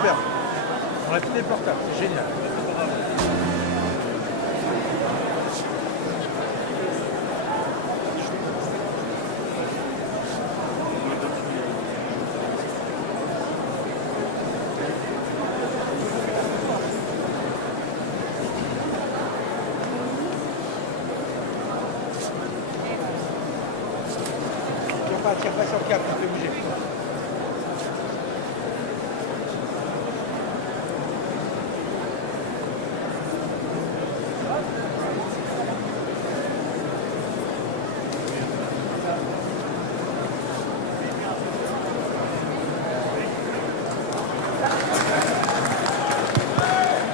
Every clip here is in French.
super. On a tous les portables, c'est génial. Tire pas sur le câble, tu fais bouger.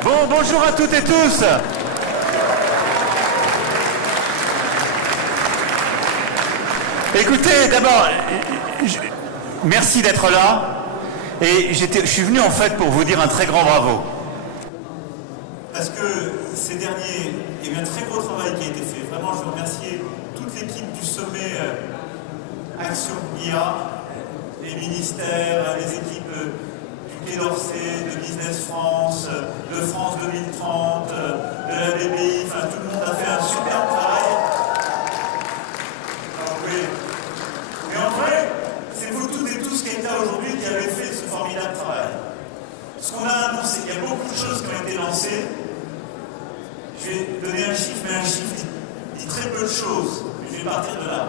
Bon, bonjour à toutes et tous. Écoutez, d'abord, merci d'être là. Et je suis venu en fait pour vous dire un très grand bravo. Parce que ces derniers, il y a eu un très gros travail qui a été fait. Vraiment, je veux remercier toute l'équipe du sommet Action IA, les ministères, les équipes du Quai d'Orsay, de Business France, de France 2030, de la BPI, enfin tout le monde a fait un super travail. Mais en vrai, c'est vous toutes et tous qui êtes là aujourd'hui qui avez fait ce formidable travail. Ce qu'on a annoncé, il y a beaucoup de choses qui ont été lancées. Je vais donner un chiffre, mais un chiffre dit très peu de choses. Je vais partir de là.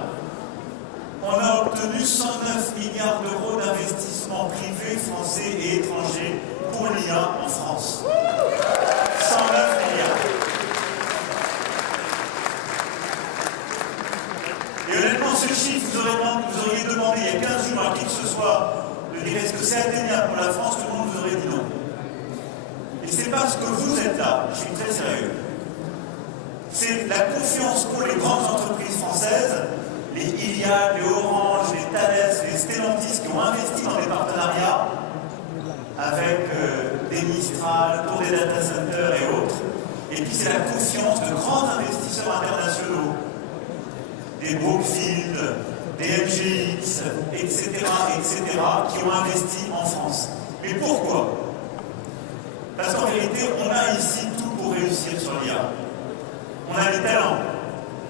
On a obtenu 109 milliards d'euros d'investissements privés, français et étrangers pour l'IA en France. 109 milliards. Et honnêtement, ce chiffre, vous auriez demandé il y a 15 jours à qui que ce soit de dire est-ce que c'est atteignable pour la France, tout le monde vous aurait dit non. Et c'est parce que vous êtes là, je suis très sérieux. C'est la confiance pour les grandes entreprises françaises, les Iliad, les Orange, les Thales, les Stellantis qui ont investi dans des partenariats avec des Mistral, pour des data centers et autres. Et puis c'est la confiance de grands investisseurs internationaux, des Brookfield, des MGX, etc., qui ont investi en France. Mais pourquoi? Parce qu'en vérité, on a ici tout pour réussir sur l'IA. On a les talents.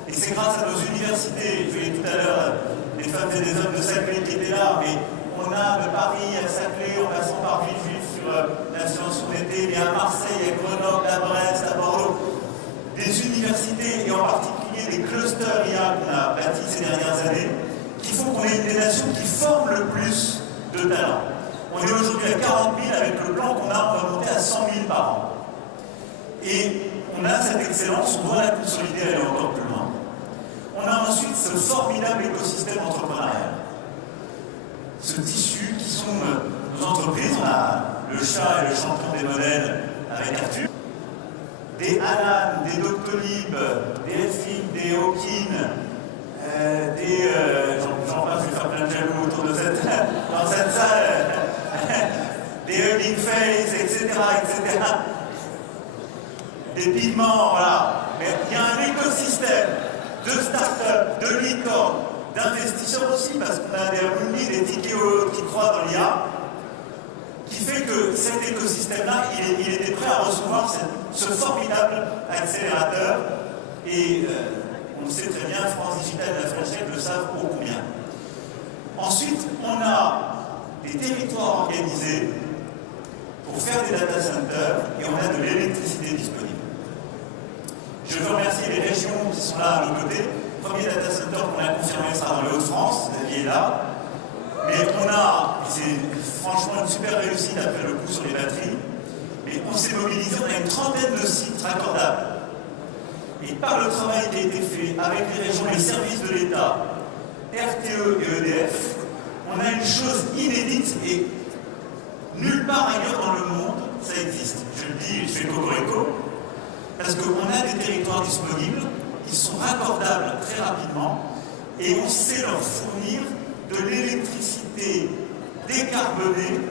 Et c'est grâce à nos universités. Je l'ai dit tout à l'heure, des femmes et des hommes de Saclay qui étaient là, mais on a de Paris à Saclay, en passant par Villejuif sur la science en été, mais à Marseille, à Grenoble, à Brest, à Bordeaux, des universités et en particulier des clusters IA qu'on a bâtis ces dernières années, qui font qu'on ait une des nations qui forment le plus de talents. On est aujourd'hui à 40 000 avec le plan qu'on a, on va monter à 100 000 par an. Et on a cette excellence, on doit la consolider, aller encore plus loin. On a ensuite ce formidable écosystème entrepreneurial. Ce tissu qui sont nos entreprises. On a le chat et le champion des modèles avec Arthur. Des Alan, des Doctolib, des Elfing, des Hawking, j'en passe, je vais faire plein de jaloux autour de dans cette salle, des Hugging Face, etc., etc. Des pigments, voilà. Mais il y a un écosystème de start-up, de licorne, d'investisseurs aussi, parce qu'on a des alumni, des Tikeo qui croient dans l'IA, qui fait que cet écosystème-là, il était prêt à recevoir ce formidable accélérateur. Et on le sait très bien, France Digital et la French Tech le savent ô combien. Ensuite, on a des territoires organisés pour faire des data centers et on a de l'électricité disponible. Je veux remercier les régions qui sont là à nos côtés. Le premier data center qu'on a confirmé sera dans les Hauts-de-France, Xavier est là. Mais on a, c'est franchement une super réussite après le coup sur les batteries, mais on s'est mobilisé, on a une trentaine de sites raccordables. Et par le travail qui a été fait avec les régions, les services de l'État, RTE et EDF, on a une chose inédite et nulle part ailleurs dans le monde, ça existe. Je le dis, je fais cocorico, parce qu'on a des territoires disponibles, ils sont raccordables très rapidement, et on sait leur fournir de l'électricité décarbonée,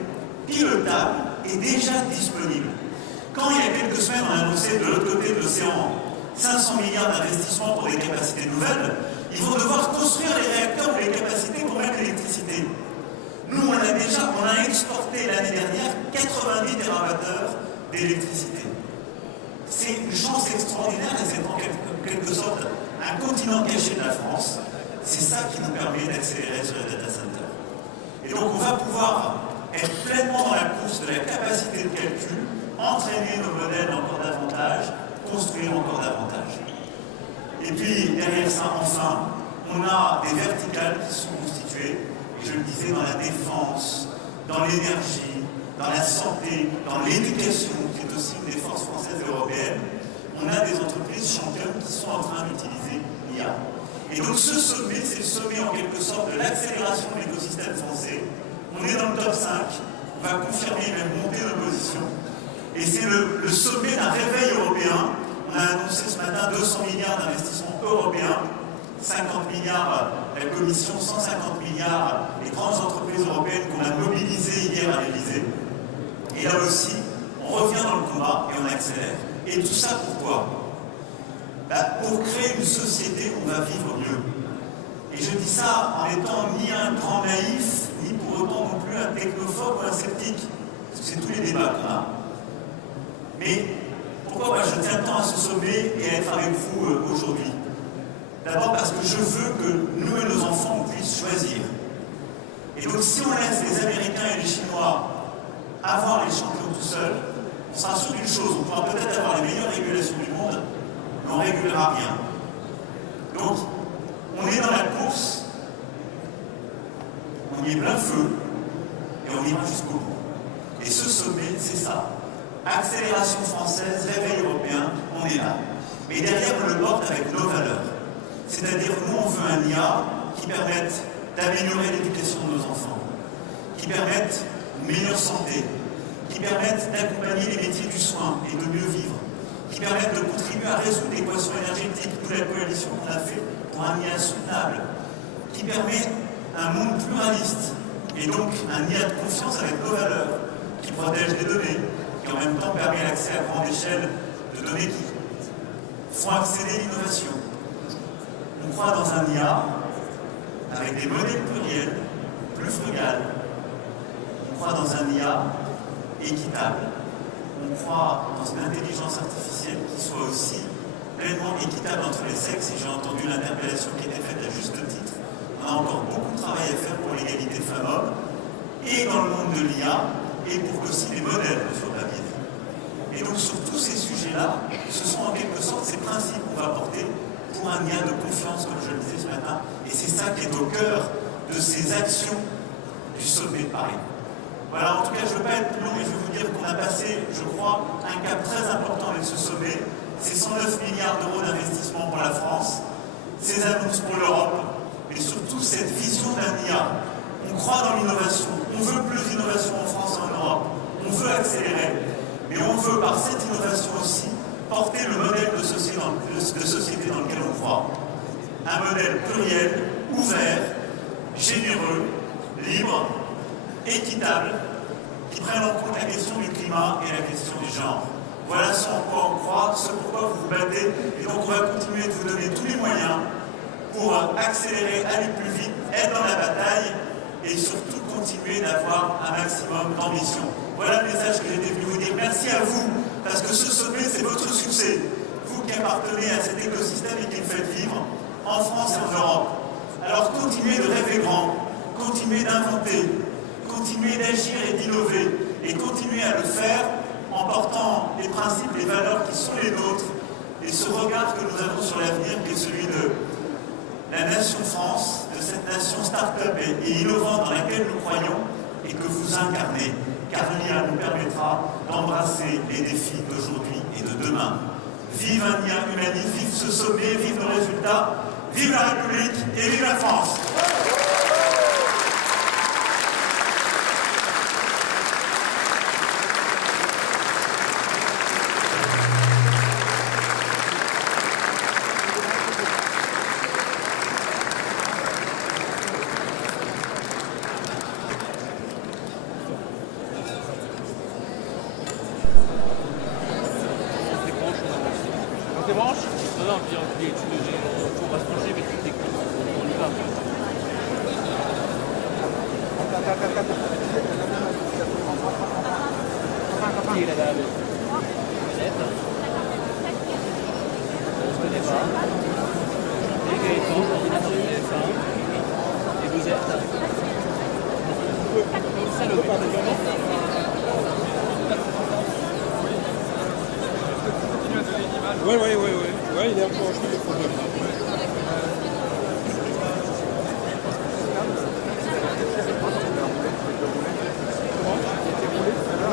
pilotable et déjà disponible. Quand il y a quelques semaines, on a annoncé de l'autre côté de l'océan 500 milliards d'investissements pour des capacités nouvelles, ils vont devoir construire les réacteurs ou les capacités pour mettre l'électricité. Nous, on a exporté l'année dernière 90 TWh d'électricité. C'est une chance extraordinaire et c'est en quelque sorte un continent caché de la France. C'est ça qui nous permet d'accélérer sur les data centers. Et donc on va pouvoir être pleinement dans la course de la capacité de calcul, entraîner nos modèles encore davantage, construire encore davantage. Et puis derrière ça, enfin, on a des verticales qui sont constituées, et je le disais, dans la défense, dans l'énergie, dans la santé, dans l'éducation, qui est aussi une des forces françaises et européennes. On a des entreprises championnes qui sont en train d'utiliser l'IA. Et donc ce sommet, c'est le sommet en quelque sorte de l'accélération de l'écosystème français. On est dans le top 5, on va confirmer, même monter nos positions. Et c'est le sommet d'un réveil européen. On a annoncé ce matin 200 milliards d'investissements européens, 50 milliards la Commission, 150 milliards les grandes entreprises européennes qu'on a mobilisées hier à l'Élysée. Et là aussi, on revient dans le combat et on accélère. Et tout ça pourquoi ? Pour créer une société où on va vivre mieux. Et je dis ça en étant ni un grand naïf, ni pour autant non plus un technophobe ou un sceptique. Parce que c'est tous les débats qu'on a. Mais pourquoi je tiens tant à ce sommet et à être avec vous aujourd'hui ? D'abord parce que je veux que nous et nos enfants on puisse choisir. Et donc si on laisse les Américains et les Chinois avoir les champions tout seuls, on sera sûr d'une chose, on pourra peut-être avoir les meilleures régulations du monde, mais on ne régulera rien. Donc, on est dans la course, on y est plein feu, et on ira jusqu'au bout. Et ce sommet, c'est ça. Accélération française, réveil européen, on est là. Mais derrière, on le porte avec nos valeurs. C'est-à-dire, nous, on veut un IA qui permette d'améliorer l'éducation de nos enfants, qui permette une meilleure santé, qui permettent d'accompagner les métiers du soin et de mieux vivre, qui permettent de contribuer à résoudre l'équation énergétique, d'où la coalition qu'on a fait pour un IA soutenable, qui permet un monde pluraliste et donc un IA de confiance avec nos valeurs, qui protège les données, qui en même temps permet l'accès à grande échelle de données qui font accéder l'innovation. On croit dans un IA avec des modèles pluriels, plus frugales. On croit dans un IA équitable. On croit dans une intelligence artificielle qui soit aussi pleinement équitable entre les sexes. Et j'ai entendu l'interpellation qui était faite à juste titre. On a encore beaucoup de travail à faire pour l'égalité femmes-hommes, et dans le monde de l'IA, et pour que aussi les modèles ne soient pas biaisés. Et donc sur tous ces sujets-là, ce sont en quelque sorte ces principes qu'on va porter pour un IA de confiance, comme je le disais ce matin. Et c'est ça qui est au cœur de ces actions du sommet de Paris. Voilà, en tout cas, je ne veux pas être plus long, mais je vais vous dire qu'on a passé, je crois, un cap très important avec ce sommet. C'est 109 milliards d'euros d'investissement pour la France, ces annonces pour l'Europe, mais surtout cette vision d'un IA. On croit dans l'innovation, on veut plus d'innovation en France et en Europe, on veut accélérer, mais on veut par cette innovation aussi porter le modèle de société dans lequel on croit. Un modèle pluriel, ouvert, généreux, libre, équitable, qui prenne en compte la question du climat et la question du genre. Voilà ce en quoi on croit, ce pourquoi vous vous battez, et donc on va continuer de vous donner tous les moyens pour accélérer, aller plus vite, être dans la bataille, et surtout continuer d'avoir un maximum d'ambition. Voilà le message que j'étais venu vous dire. Merci à vous, parce que ce sommet, c'est votre succès. Vous qui appartenez à cet écosystème et qui le faites vivre en France et en Europe. Alors continuez de rêver grand, continuez d'inventer, continuez d'agir et d'innover, et continuez à le faire en portant les principes, les valeurs qui sont les nôtres, et ce regard que nous avons sur l'avenir, qui est celui de la nation France, de cette nation start-up et innovante dans laquelle nous croyons, et que vous incarnez, car l'IA nous permettra d'embrasser les défis d'aujourd'hui et de demain. Vive un IA humaniste, vive ce sommet, vive nos résultats, vive la République et vive la France! Des branches ? Non, non, on va se pencher, mais tout est on y va. Qui est la dame? Je connais pas. Et Gaëtan, coordinateur du téléphone. Et vous êtes? Ça le part de journée. Ouais, il est un peu en chute de problème.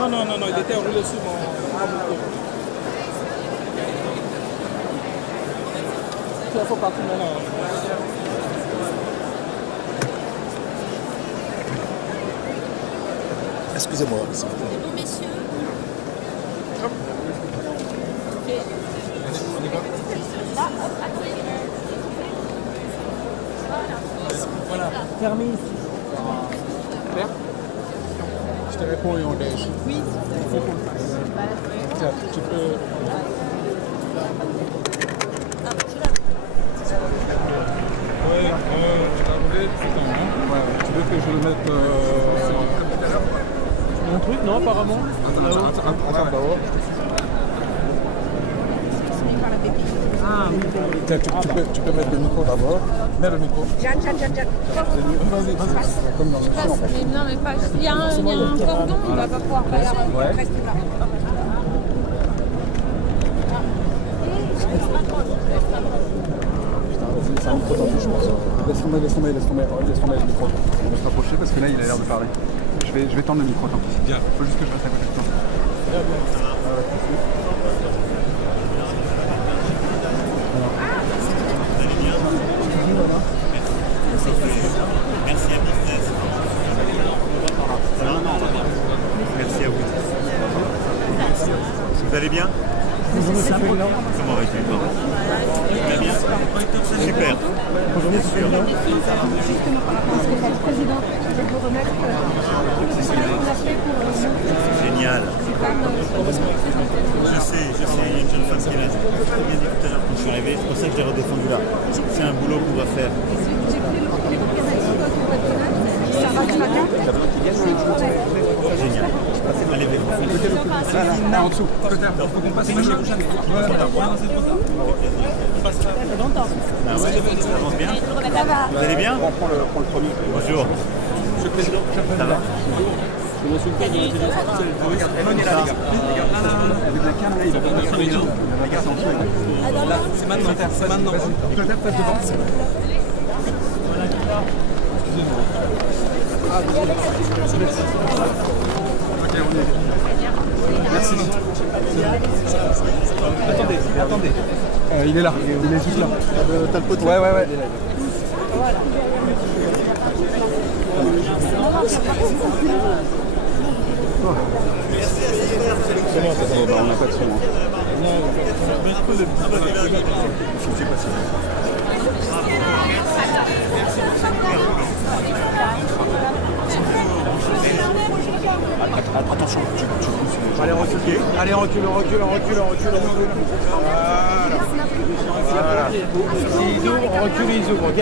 Non, il était roulé sur mon moto. Il faut partir maintenant. Excusez-moi. C'est bon, messieurs. On y va. Voilà, fermé ici. Claire? Je te réponds et on lèche. Oui. Il faut qu'on le fasse. Tiens, tu peux... Ouais, tu vas rouler tout le temps, hein? Ouais, tu veux que je le mette Mon truc, non, apparemment. Attends, d'abord. Ah, oui. Tiens, tu peux mettre le micro d'abord. Mets le micro. Jeanne. Vas-y. Comme dans le film, en fait. Mais non, mais pas. Il y a un cordon, il va pas pouvoir passer. Ouais. Reste là. C'est un micro tendu, je pense. Laisse tomber le micro. On va se rapprocher parce que là, il a l'air de parler. Je vais tendre le micro, tant pis. Bien. Il faut juste que je reste à côté de toi. Merci à Business. Ça va? Merci à vous. Vous allez bien? Comment vas-tu? Tu vas bien? Super. Sûr. Génial. Je sais, il y a une jeune femme qui est là. J'ai très bien dit tout à l'heure quand je suis arrivé, c'est pour ça que je l'ai redescendu là. C'est un boulot qu'on doit faire. Génial. Allez, Là, en dessous. Peut-être. Faut qu'on passe une prochaine. Ah ouais, ça avance bien. Vous allez bien? On prend le premier. Bonjour. Monsieur le Président. Ça va? Avec la canne, là, il va pas faire les gens. Regarde en dessous. Là, c'est maintenant. Peut-être passe devant. Excusez-moi. Ok, on y est. Merci. Attendez. Il est là. Il est juste là. T'as le poteau? Ouais. Voilà. On n'a pas de son. Attention, tu pousses. Allez, recule. Allez, recule. Voilà. S'ils ouvrent, on recule, ils ouvrent, ok?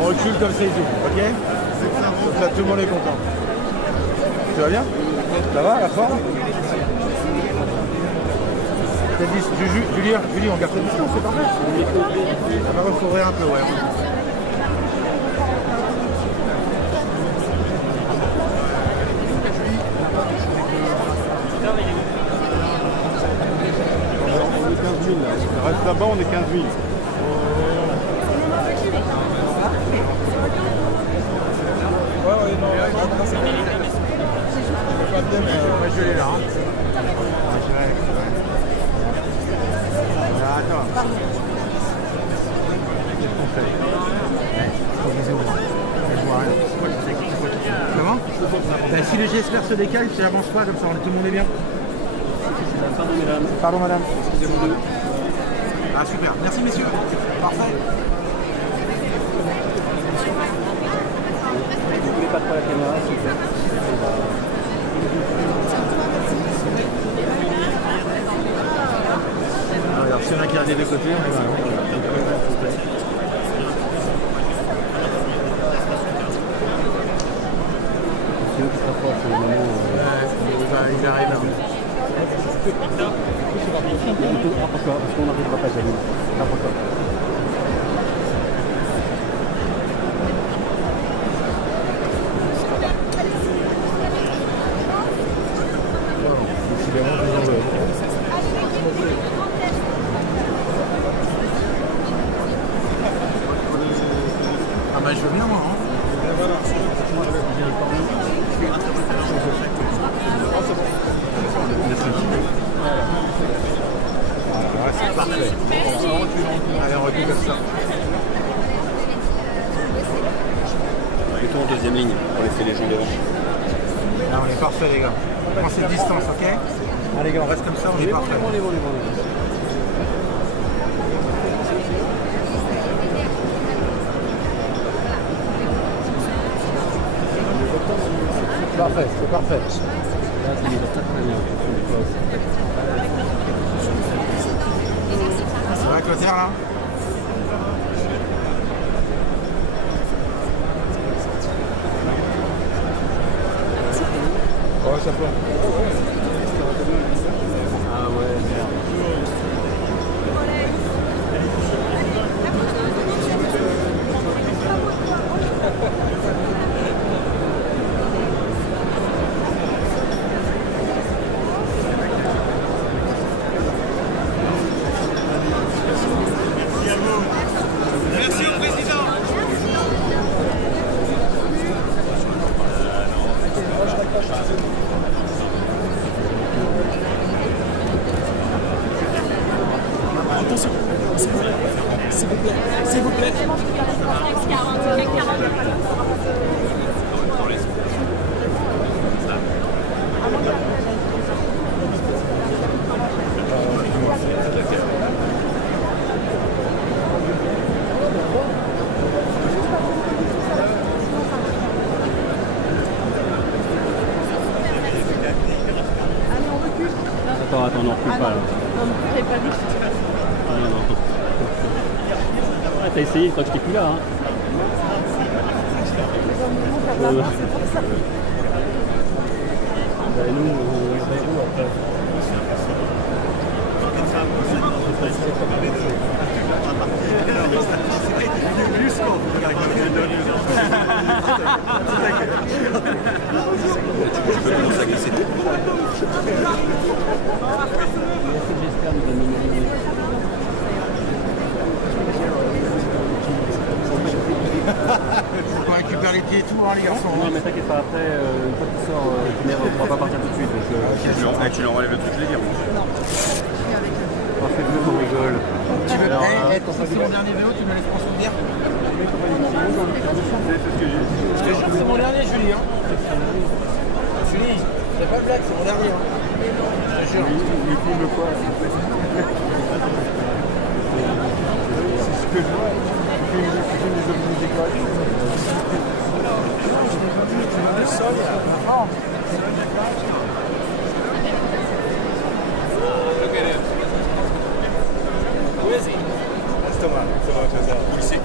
On recule comme ça, ils ouvrent, ok? Comme ça, tout le monde est content. Tu vas bien? Ça va, la forme? Julie, on garde cette distance, c'est parfait. Ça va recouvrir un peu, ouais. On est 15 000 là. Reste là-bas, on est 15 000. Ouais, non, c'est pas bien, mais je l'ai là. Attends. Qu'est-ce qu'on fait? Faut que je les ouvre. Je vois rien. Comment? Si le GSPR se décale, tu n'avances pas, comme ça tout le monde est bien. Pardon madame. Excusez-moi deux. Ah super, merci messieurs. Parfait. Vous voulez pas trop la caméra, s'il vous plaît? Alors, si on côté. C'est eux qui sont forts pour le moment. Il arrive là. Rapproche-toi, parce qu'on n'arrivera pas à saluer. Rapproche-toi. Ah bah je veux bien moi. Hein. Voilà, c'est parfait. Allez, on recule comme ça. Mettons en deuxième ligne pour laisser les gens devant. Là on est parfait les gars. On prend cette distance, ok? Allez les gars, on reste comme ça, on est parfait. On est bon. Parfait, c'est parfait. Là, c'est déjà très bien. C'est vrai, Clotaire là? Ouais, ça peut. Ah ouais, merde. Merci au président. Attention, s'il vous plaît, s'il vous plaît. Attends, non, recule pas là. Non, mais pas vite. Non. Ah, t'as essayé quand j'étais plus là. Hein. Bah, nous, on va où après? Je peux commencer à glisser. J'espère nous améliorer. On récupère les pieds et tout, hein, les garçons. Non, mais t'inquiète pas, après, une fois qu'il sort, on ne pourra pas partir tout de suite. Donc, Tu leur enlèves le truc, je vais dire. parfait, on rigole. Tu veux Alors, c'est mon dernier vélo, tu me laisses prendre souvenir? C'est mon dernier, Julie. Hein. Julie, c'est pas de blague, c'est mon dernier. Hein. Je te jure. il filme quoi? C'est ce que je vois. Tu filmes des objets décoratifs. Le sol, oh. Look at him. Who is he? That's Thomas. Où il sait?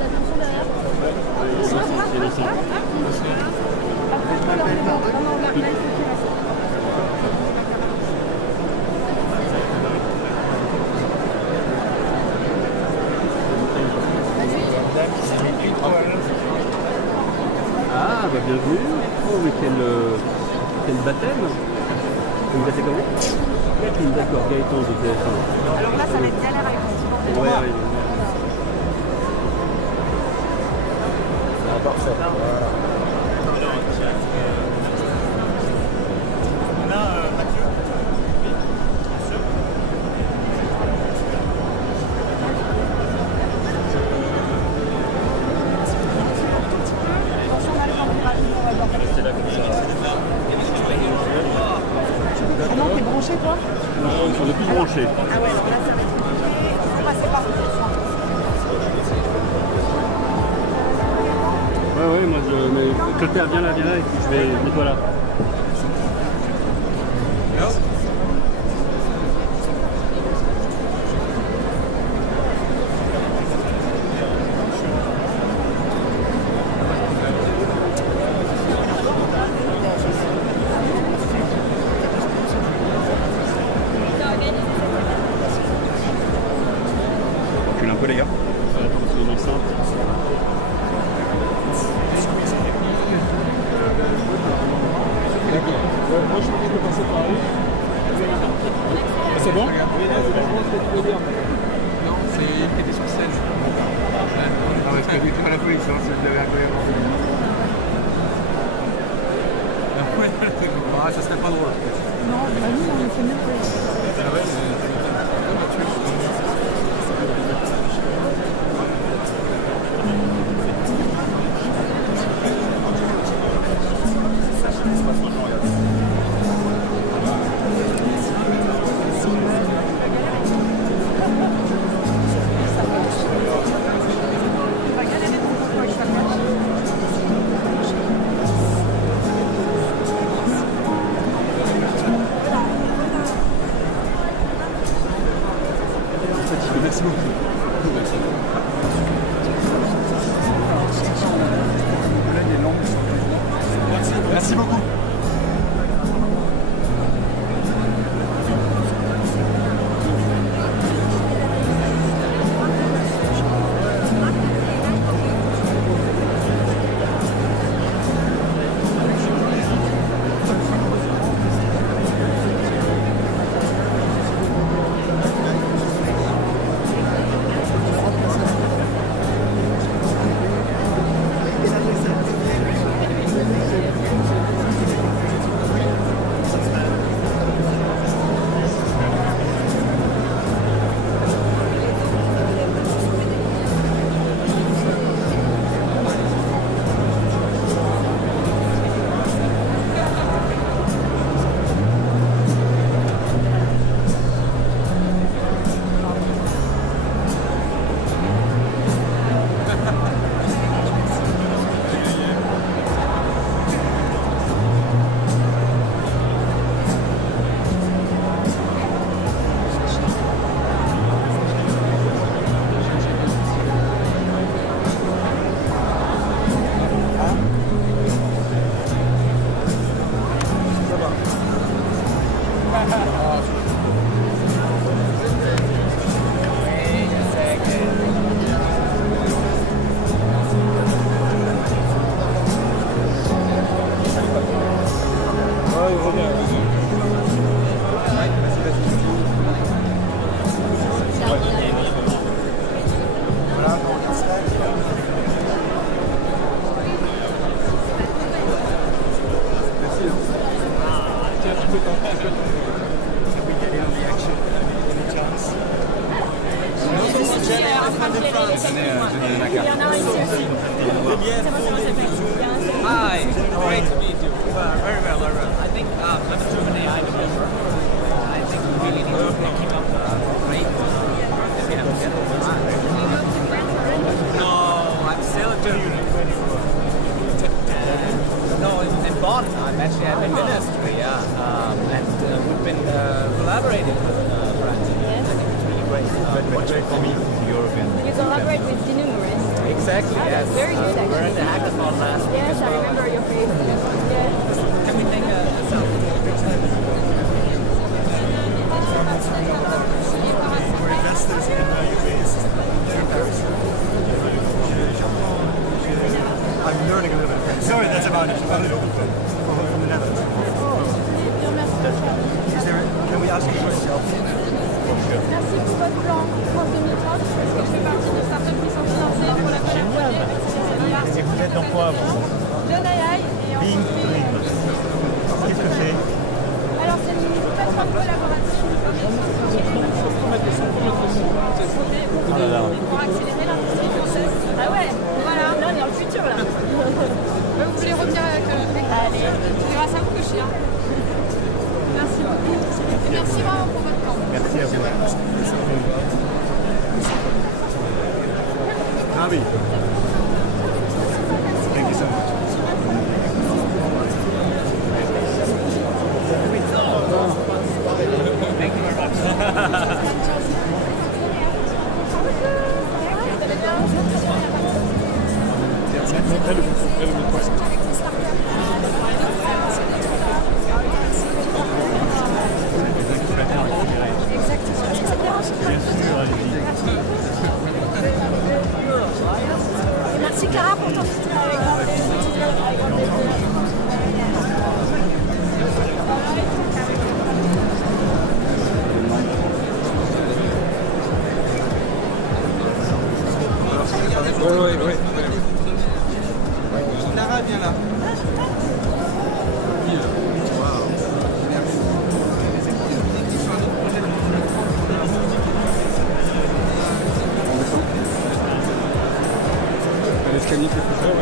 Ah, bah bienvenue. Oh, mais quel baptême. Vous passez comment? D'accord, Gaëtan de TF1. Alors là, ça va être galère avec mon petit Ouais. Ah, parfait. Voilà. Ah non, t'es branché toi? Non, ils sont depuis branchés. Ah ouais, alors là, ça va être compliqué. Faut passer par Ouais, moi mais Clotaire, viens là, et puis je vais nettoyer là. c'est bon? Non, c'est une qui était sur scène. Non, parce que du tout à la police, hein, si vous avez incohérence. Ah, ça serait pas drôle. Non, bah nous, on fait mieux que Ah ouais, merci beaucoup. Merci beaucoup. Hi, great to meet you. Very well, very well. I think I'm a German AI developer. I think we really need to keep up great. No, I'm still a German. No, in Bonn. I'm actually at the ministry, and we've been collaborating with France. Yes. I think it's really great. But for me, European. You collaborate with the numerous. Exactly, yes. That's very good, We're in actually. the hackathon last week Yes, as I well. remember your face. Yes. Can we take a selfie? We're investors in your base in Paris. I'm learning a little bit of French. Sorry, that's about it. From the Netherlands. Can we ask you for a selfie? Merci pour votre plan pour 2030. Je fais partie de startups qui sont financées pour la collecte Et vous êtes dans quoi avant? Jeune AI et en Being Dream. Qu'est-ce que c'est? alors c'est une plateforme collaborative pour accélérer l'industrie française. Ah ouais, voilà, là on est dans le futur là. Vous voulez revenir avec le mec? Allez, c'est grâce à vous que je suis là. Merci beaucoup. Et merci vraiment pour votre temps. Merci à vous. Ravi. Thank you so much. Thank you very much. Merci Clara pour ton soutien avec moi. Oui. Lara, viens là. L'escalier qui est plus fort,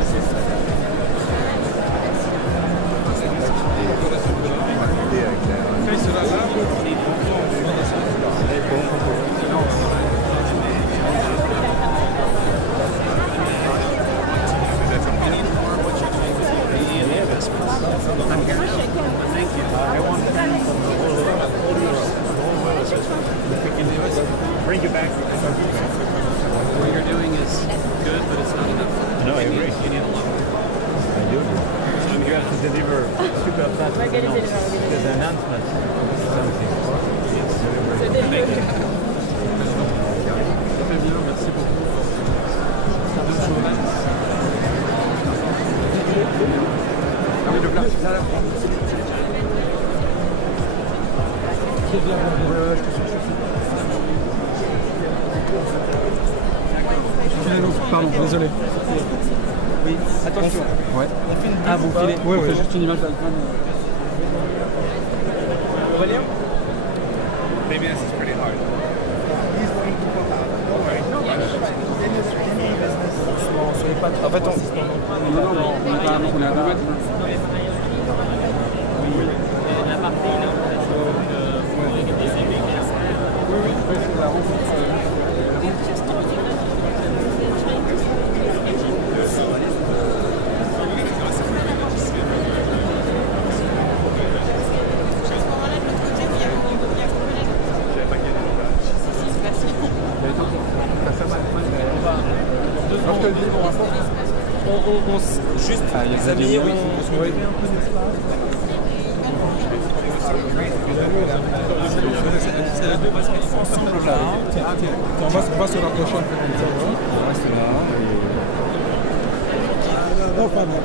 Bring it back. What you're doing is good, but it's not enough. No, I agree. You need a lot more. I do. So I'm here to deliver super fast the announcement. Something. Thank you. Très bien, merci beaucoup. Ah oui, le plat. Très bien, je te suis. Pardon, désolé. Oui, attention. Ouais. Ah, vous filez. Oui, oui. Juste une image d'Alphan. Aurélien? Maybe this is pretty hard. En fait, on est à 2 mètres. La partie là, Oui, c'est la rencontre. juste les amis, oui. C'est les deux parce qu'ils sont ensemble là. On va se rapprocher un peu comme ça. On reste là. Non, pas mal.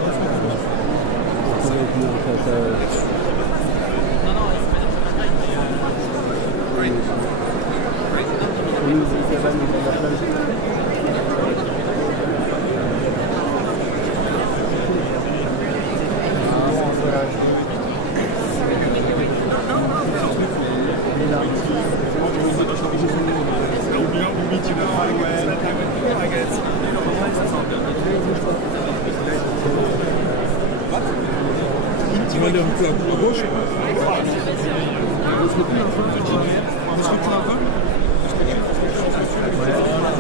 Tu vas aller un peu à gauche.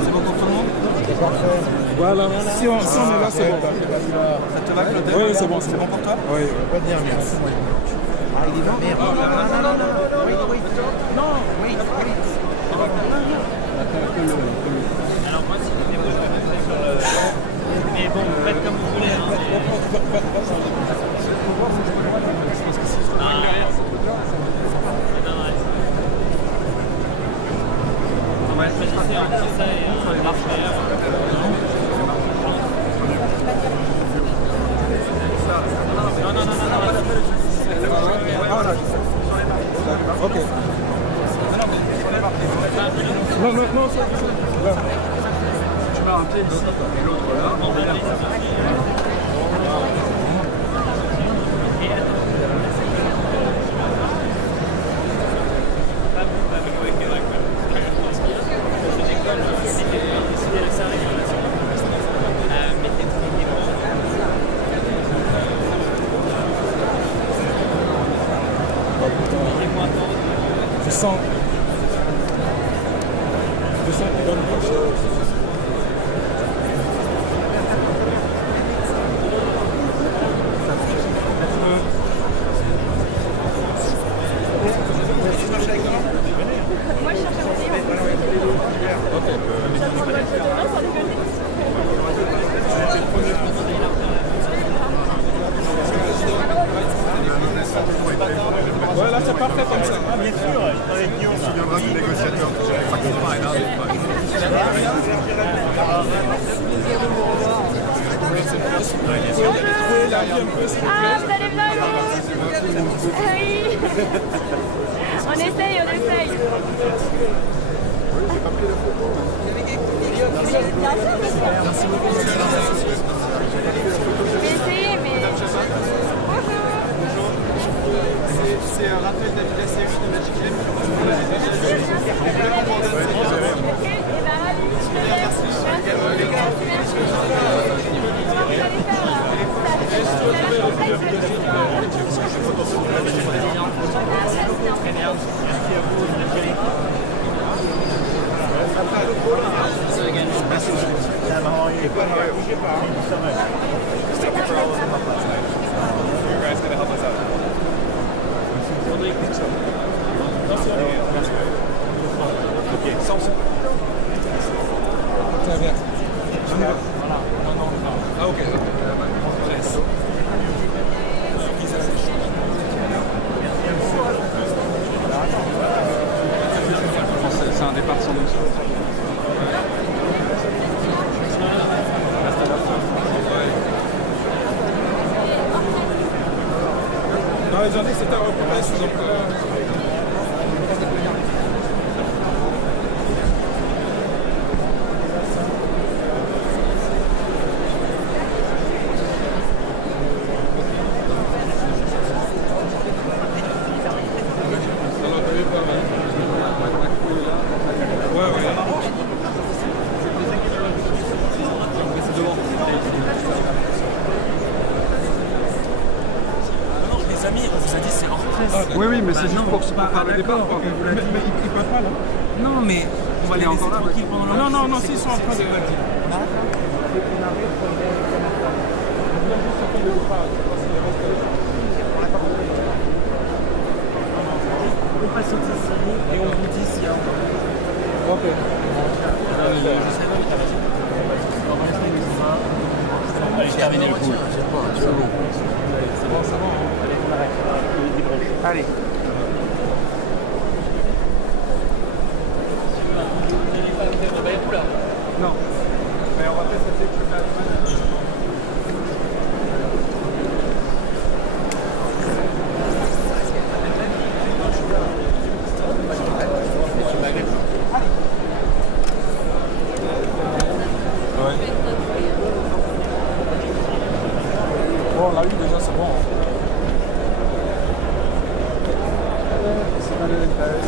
C'est bon pour tout le monde? Voilà, si on est là, c'est bon. Ça te va, Claude? Oui, c'est bon. C'est bon pour toi? Oui. Pas dire merci. Ah, il est là, merde. Non. Wait. Alors moi, si vous voulez, je vais mettre sur le... Mais bon, faites comme vous voulez. On va se mettre ici, c'est ça, et on marche derrière. Non. Ok. Non, c'est là. Tu vas rappeler ici et l'autre là. Je sens qu'il donne quelque chose. Moi, je cherche à monter. Ouais, là c'est parfait comme ça. Ah, bien sûr, avec qui on se souviendra du négociateur. Ah, vous allez bien, vous? Oui. On essaye. C'est Raphaël David ACU de Magic Game. C'est un départ sans doute. Non, ils ont dit que c'était un reportage, donc... Oui, oui, mais c'est juste pour faire le départ. Mais ils peuvent pas, là. Non, mais on va les laisser tranquilles pendant le... Non, non, non, s'ils sont en train de... On passe au ici et on vous dit s'il y a encore... Ok. Allez, terminer le coup. C'est bon. C'est bon. Allez. Non. Mais on va peut-être essayer de faire bon, on l'a eu déjà, c'est bon. C'est pas le Paris.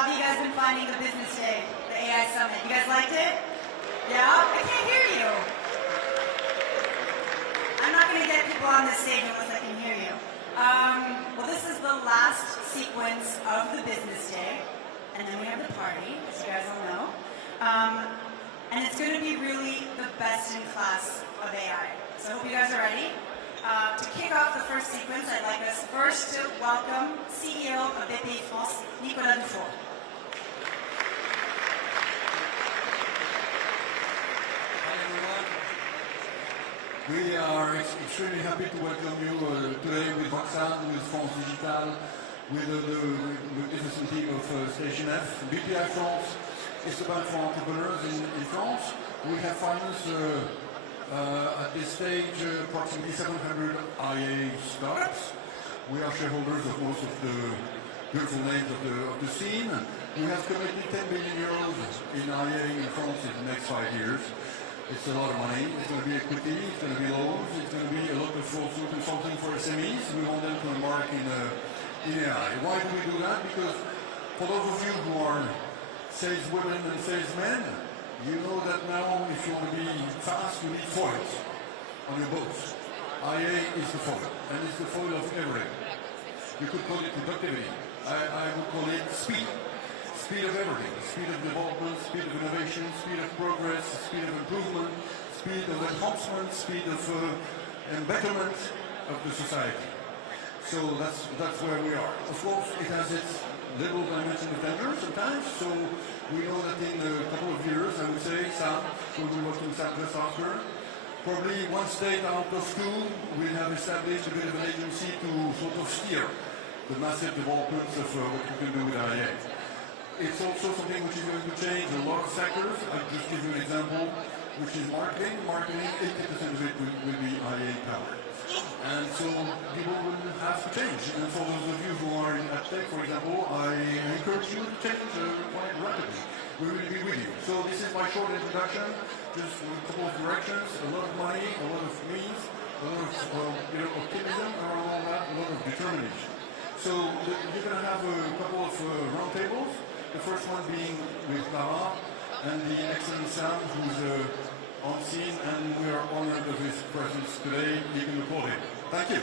How have you guys been finding the business day, the AI Summit? You guys liked it? Yeah? I can't hear you. I'm not going to get people on this stage unless I can hear you. Well, this is the last sequence of the business day, and then we have the party, as you guys all know. And it's going to be really the best in class of AI. So I hope you guys are ready. To kick off the first sequence, I'd like us first to welcome CEO of BPI France, Nicolas Dufour. Hi everyone. We are extremely happy to welcome you today with Roxane, with France Digital, with the business team of Station F. BPI France is a bank for entrepreneurs in France. We have financed at this stage approximately 700 IA startups. We are shareholders of most of the beautiful names of the scene. We have committed 10 billion euros in IA in France in the next 5 years. It's a lot of money. It's going to be equity, it's going to be loans, it's going to be a lot of also consulting for SMEs. We want them to embark in AI. Why do we do that? Because for those of you who are saleswomen and salesmen, you know that now if you want to be fast, you need foils on your boats. IA is the foil, and it's the foil of everything. You could call it productivity. I would call it speed. Speed of everything. Speed of development, speed of innovation, speed of progress, speed of improvement, speed of enhancement, speed of embetterment of the society. So that's where we are. Of course, it has its little dimension of danger sometimes, so we know that in a couple of years, I would say, Sam will be working just after. Probably one state out of two will have established a bit of an agency to sort of steer the massive developments of what you can do with IA. It's also something which is going to change a lot of sectors. I'll just give you an example, which is marketing. Marketing, 80% of it will be IA powered. And so people will have to change. And for those of you who are in that tech, for example, I encourage you to change quite rapidly. We will be with you. So this is my short introduction, just a couple of directions, a lot of money, a lot of means, a lot of optimism around all that, a lot of determination. So you're going to have a couple of round tables. The first one being with Lara and the excellent Sam, who's on scene, and we are honored of his presence today. You can applaud him. Thank you.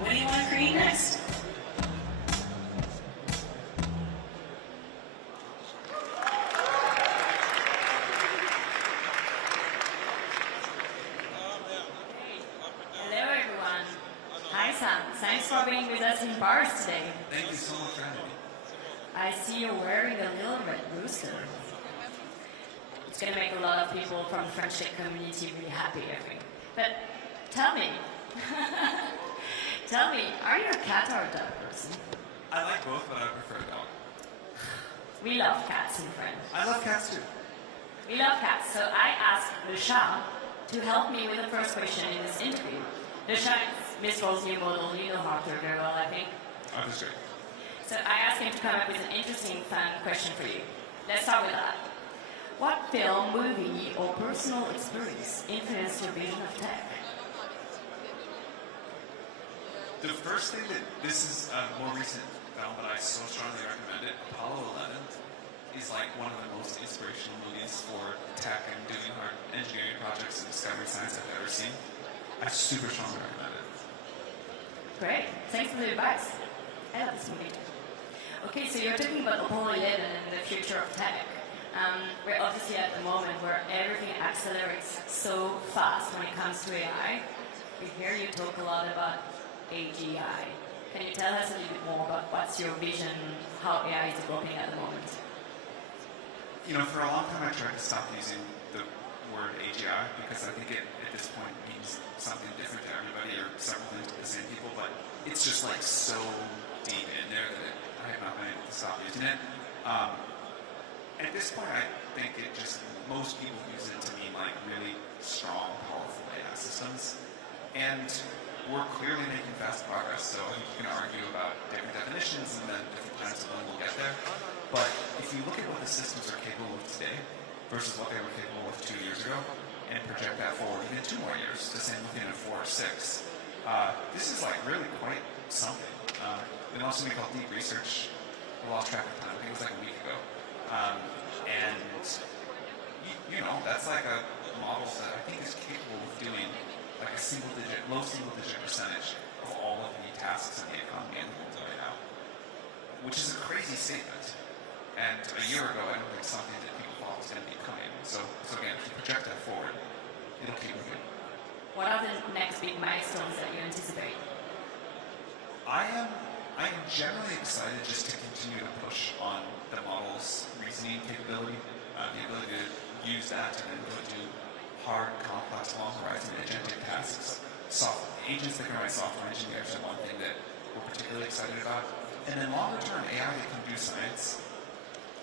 What do you want to create next? Hello everyone. Hi Sam, thanks for being with us in Paris today. Thank you so much for having me. I see you're wearing a little red rooster. It's going to make a lot of people from the French tech community really happy, I think. But tell me, are you a cat or a dog person? I like both, but I prefer a dog. We love cats in France. I love cats too. We love cats, so I asked Le Chat to help me with the first question in this interview. Le Chat is Miss World's new model. You know Arthur very well, I think. Arthur's great. So I asked him to come up with an interesting, fun question for you. Let's start with that. What film, movie, or personal experience influenced your vision of tech? The first thing that, this is more recent, film, but I so strongly recommend it. Apollo 11 is like one of the most inspirational movies for tech and doing hard engineering projects and discovery science I've ever seen. I super strongly recommend it. Great. Thanks for the advice. I love this movie. Okay, so you're talking about Apollo 11 and the future of tech. We're obviously at the moment where everything accelerates so fast when it comes to AI. We hear you talk a lot about AGI. Can you tell us a little bit more about what's your vision, how AI is developing at the moment? You know, for a long time I tried to stop using the word AGI because I think it, at this point, means something different to everybody or several things to the same people, but it's just like so deep in there that I have not been able to stop using it. And at this point, I think it just, most people use it to mean like really strong, powerful AI systems. And we're clearly making fast progress, so I think you can argue about different definitions and then different times of when we'll get there. But if you look at what the systems are capable of today versus what they were capable of 2 years ago, and project that forward even 2 more years, the same within 4 or 6, this is like really quite something. It also we call deep research. I lost track of time. I think it was like a week ago. And you know, that's like a model that I think is capable of doing like a low single-digit percentage of all of the tasks in the economy in the world right now, which is a crazy statement. And a year ago, I don't think something that people thought was going to be coming. So again, if you project that forward, it'll keep moving. What are the next big milestones that you anticipate? I am generally excited just to continue to push on the model's reasoning capability, the ability to use that to then go do hard, complex, long-horizon agentic tasks. Agents that can write software engineers are one thing that we're particularly excited about. And then longer-term AI that can do science,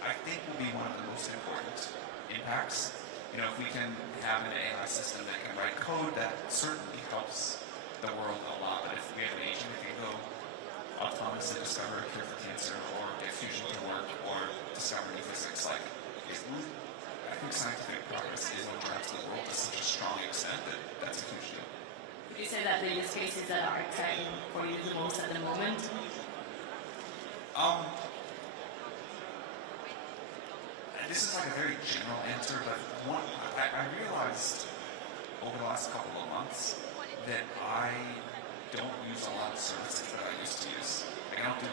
I think will be one of the most important impacts. You know, if we can have an AI system that can write code, that certainly helps the world a lot. But if we have an agent that can go autonomously discover a cure for cancer, or get fusion to work, or discover new physics, like, I think scientific progress is what drives the world to such a strong extent that that's a huge deal. Would you say that the use cases that are exciting for you the most at the moment? This is like a very general answer, but I realized over the last couple of months that I don't use a lot of services that I used to use. Like, I don't do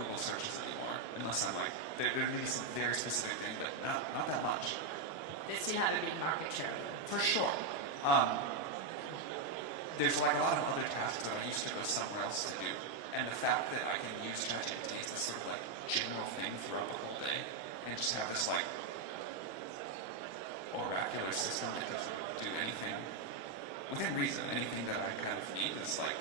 Google searches anymore, unless I'm like, there may be some very specific thing, but not that much. They still have a big market share. For sure. There's like a lot of other tasks that I used to go somewhere else to do. And the fact that I can use ChatGPT as this sort of like general thing throughout the whole day, and just have this like oracular system that doesn't do anything within reason, anything that I kind of need is like,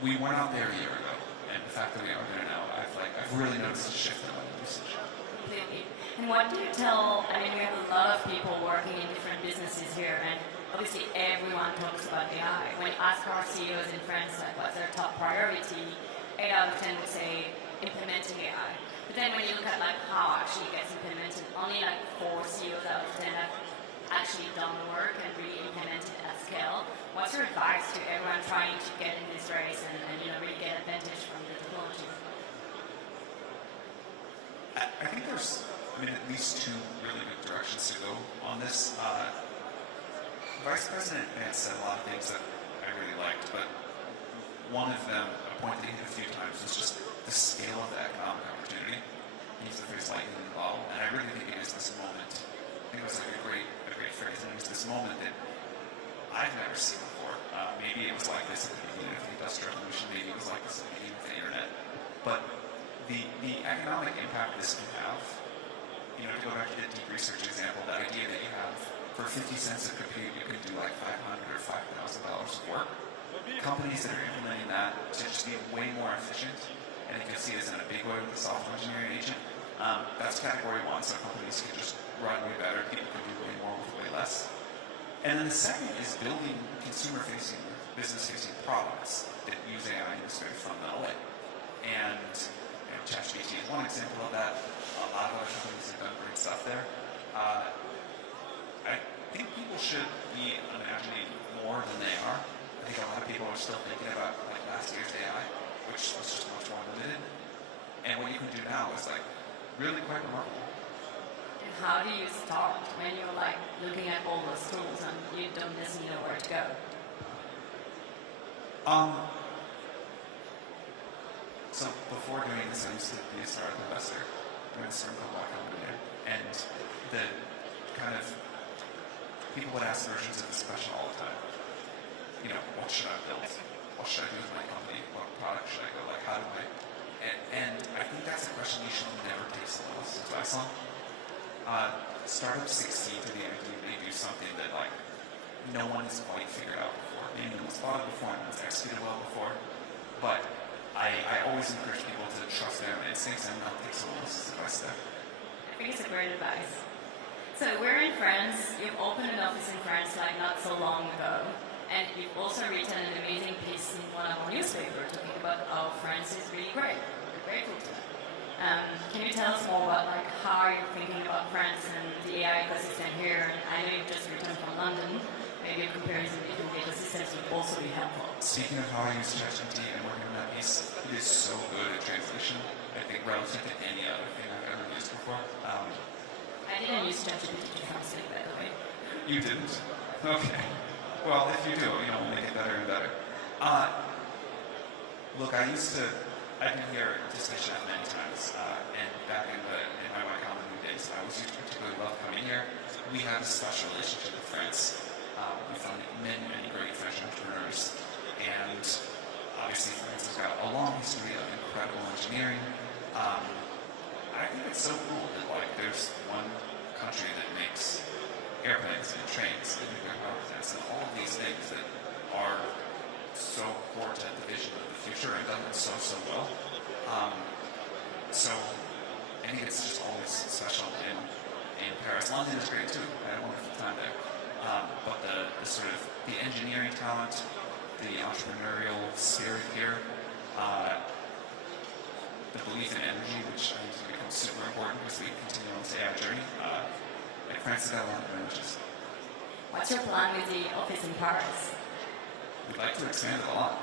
we weren't out there a year ago, and the fact that we are there now, I've really noticed a shift in my usage. Completely. And what do you tell, I mean, we have a lot of people working in different businesses here, and obviously everyone talks about AI. When you ask our CEOs in France, like, what's their top priority, 8 out of 10 would say implementing AI. But then when you look at like how actually it gets implemented, only like 4 CEOs out of 10 have actually done the work and really implemented it at scale. What's your advice to everyone trying to get in this race and you know, really get advantage from the technology? I think there's, at least 2 really good directions to go on this. Vice President Vance said a lot of things that I really liked, but one of them, a point that he hit a few times, was just the scale of the economic opportunity. He used the phrase lightning in the bottle, and I really think it is this moment. I think it was like a great phrase, and it was this moment that I've never seen before. Maybe it was like this at the beginning of the Industrial Revolution, maybe it was like this at the beginning of the internet. But the economic impact this can have, you know, to go back to the deep research example, the idea that you have for 50 cents of compute, you can do like $500 or $5,000 of work. Companies that are implementing that to just be way more efficient, and you can see this in a big way with the software engineering agent, that's category 1, so companies can just run way better, people can do way more with way less. And then the second is building consumer-facing, business-facing products that use AI in this very fundamental way. And ChatGPT is one example of that. A lot of other companies have done great stuff there. I think people should be imagining more than they are. I think a lot of people are still thinking about like last year's AI, which was just much more limited. now is like really quite remarkable. And how do you start when you're like looking at all those tools and you don't necessarily know where to go? So before doing this, I used to be a startup investor doing a startup called Franco-Indian, and the kind of people would ask versions of this question all the time. You know, what should I build? What should I do with my company? What product should I go? Like, how do I? And I think that's a question you should never take someone else's advice on. Startups succeed to the idea they do something that like no one has quite figured out before. Maybe no one's thought of before, no one's executed well before, but I always encourage people to trust their own instincts and not take someone else's advice there. I think it's a great advice. So we're in France. You've opened an office in France like not so long ago, and you've also written an amazing piece in one of our newspapers talking about how France is really great. We're grateful to that. Can you tell us more about like how you're thinking about France and the AI ecosystem here? And I know you've just returned from London. Maybe a comparison between the ecosystems would also be helpful. Speaking of how I use ChatGPT and working on that piece, it is so good at translation. I think relative to any other thing I've ever used before. I didn't use ChatGPT to translate, by the way. You didn't? Okay. Well, if you do, we'll make it better and better. Look, I've been here to say chat many times, and back in my Y Combinator days, I was used to particularly love coming here. We have a special relationship with France. We found many great French entrepreneurs, and obviously France has got a long history of incredible engineering. I think it's so cool that like there's one country that makes airplanes and trains and nuclear power plants and all of these things that are so core to the vision of the future and done it so well. So I think it's just always special in Paris. London is great too. I had a wonderful time there. But the sort of the engineering talent, the entrepreneurial spirit here, the belief in energy, which I think has become super important as we continue on this AI journey. France has got a lot of advantages. What's your plan with the office in Paris? We'd like to expand it a lot.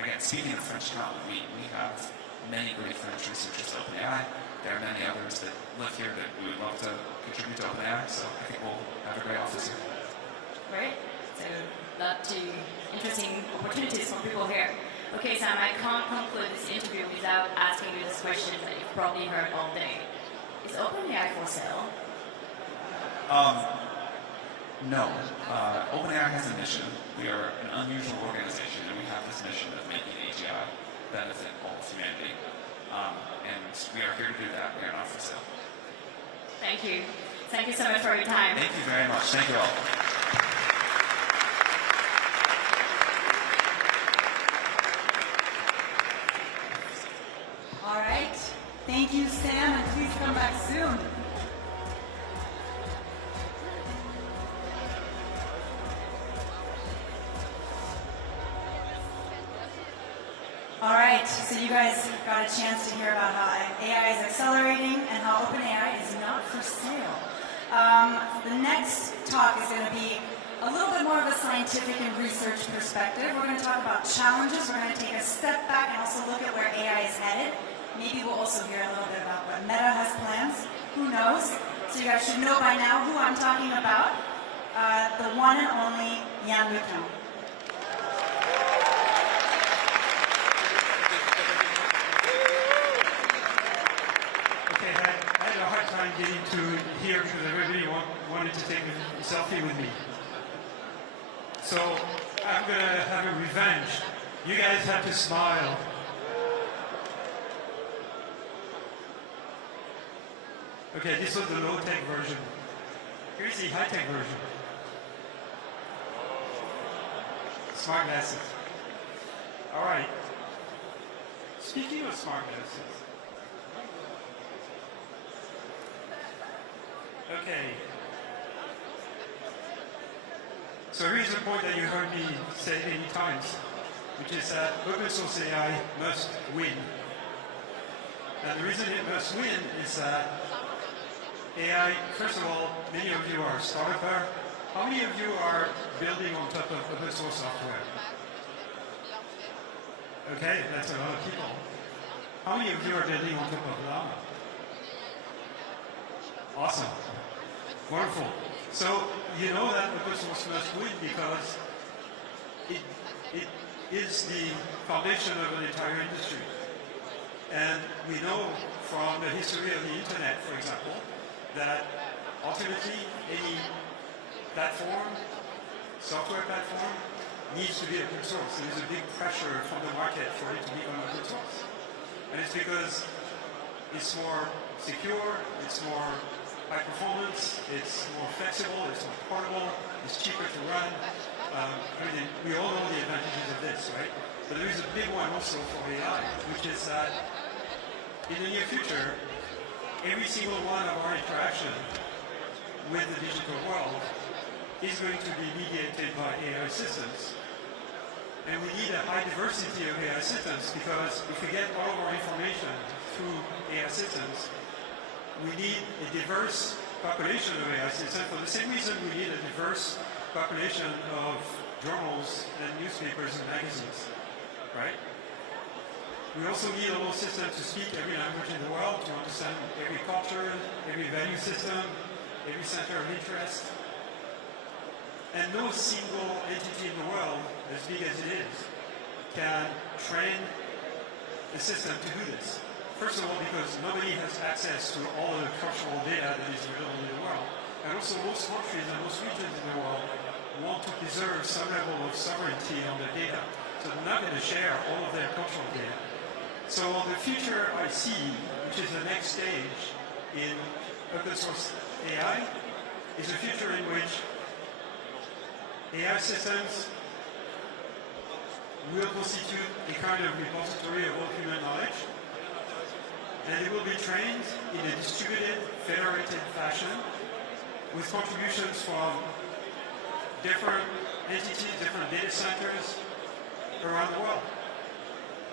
Again, speaking of French talent, we have many great French researchers at OpenAI. There are many others that live here that we would love to contribute to OpenAI, so I think we'll have a great office here. Great. So, lots of interesting opportunities for people here. Okay, Sam, I can't conclude this interview without asking you this question that you've probably heard all day. Is OpenAI for sale? No. OpenAI has a mission. We are an unusual organization, and we have this mission of making AGI benefit all of humanity. And we are here to do that. We are not for sale. Thank you. Thank you so much for your time. Thank you very much. Thank you all. All right. Thank you, Sam, and please come back soon. All right, so you guys got a chance to hear about how AI is accelerating and how OpenAI is not for sale. The next talk is going to be a little bit more of a scientific and research perspective. We're going to talk about challenges. We're going to take a step back and also look at where AI is headed. Maybe we'll also hear a little bit about what Meta has plans. Who knows? So you guys should know by now who I'm talking about. The one and only Yann LeCun. Getting to here because everybody wanted to take a selfie with me. So I'm going to have a revenge. You guys have to smile. Okay, this was the low-tech version. Here's the high-tech version. Smart glasses. All right. Speaking of smart glasses. Okay. So here's the point that you heard me say many times, which is that open source AI must win. And the reason it must win is that AI, first of all, many of you are a startup. How many of you are building on top of open source software? Okay, that's a lot of people. How many of you are building on top of Llama? Awesome. Wonderful. So you know that open source must win because it is the foundation of an entire industry. And we know from the history of the internet, for example, that ultimately any platform, software platform, needs to be open source. There's a big pressure from the market for it to become open source. And it's because it's more secure, it's more high performance, it's more flexible, it's more portable, it's cheaper to run. We all know the advantages of this, right? But there is a big one also for AI, which is that in the near future, every single one of our interaction with the digital world is going to be mediated by AI systems. And we need a high diversity of AI systems because if we get all of our information through AI systems, we need a diverse population of AI systems. For the same reason we need a diverse population of journals and newspapers and magazines, right? We also need a whole system to speak every language in the world, to understand every culture, every value system, every center of interest. And no single entity in the world, as big as it is, can train the system to do this. First of all, because nobody has access to all of the cultural data that is available in the world. And also most countries and most regions in the world want to preserve some level of sovereignty on their data. So they're not going to share all of their cultural data. So the future I see, which is the next stage in open source AI, is a future in which AI systems will constitute a kind of repository of all human knowledge, and it will be trained in a distributed, federated fashion with contributions from different entities, different data centers around the world.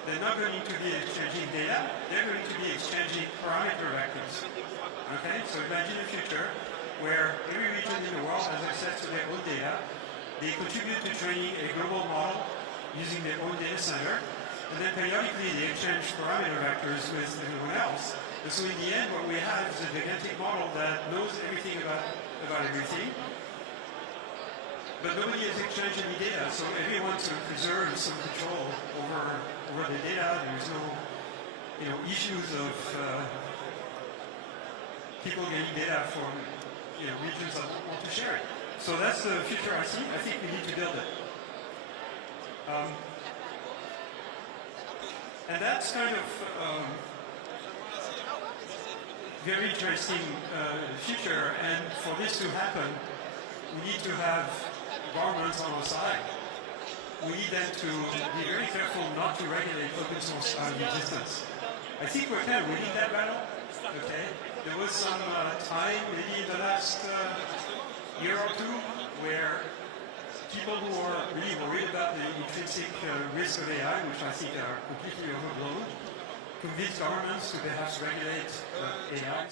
They're not going to be exchanging data, they're going to be exchanging parameter vectors. Okay, so imagine a future where every region in the world has access to their own data. They contribute to training a global model using their own data center, and then periodically they exchange parameter vectors with everyone else. And so in the end, what we have is a gigantic model that knows everything about everything, but nobody has exchanged any data, so everyone sort of preserves some control over the data. There's no issues of people getting data from regions that don't want to share it. So that's the future I see. I think we need to build it. And that's kind of very interesting future. And for this to happen, we need to have governments on our side. We need them to be very careful not to regulate open source out of existence. I think we're kind of winning that battle. Okay, there was some time, maybe in the last year or two, where people who are really worried about the intrinsic risk of AI, which I think are completely overblown, convince governments to perhaps regulate AI.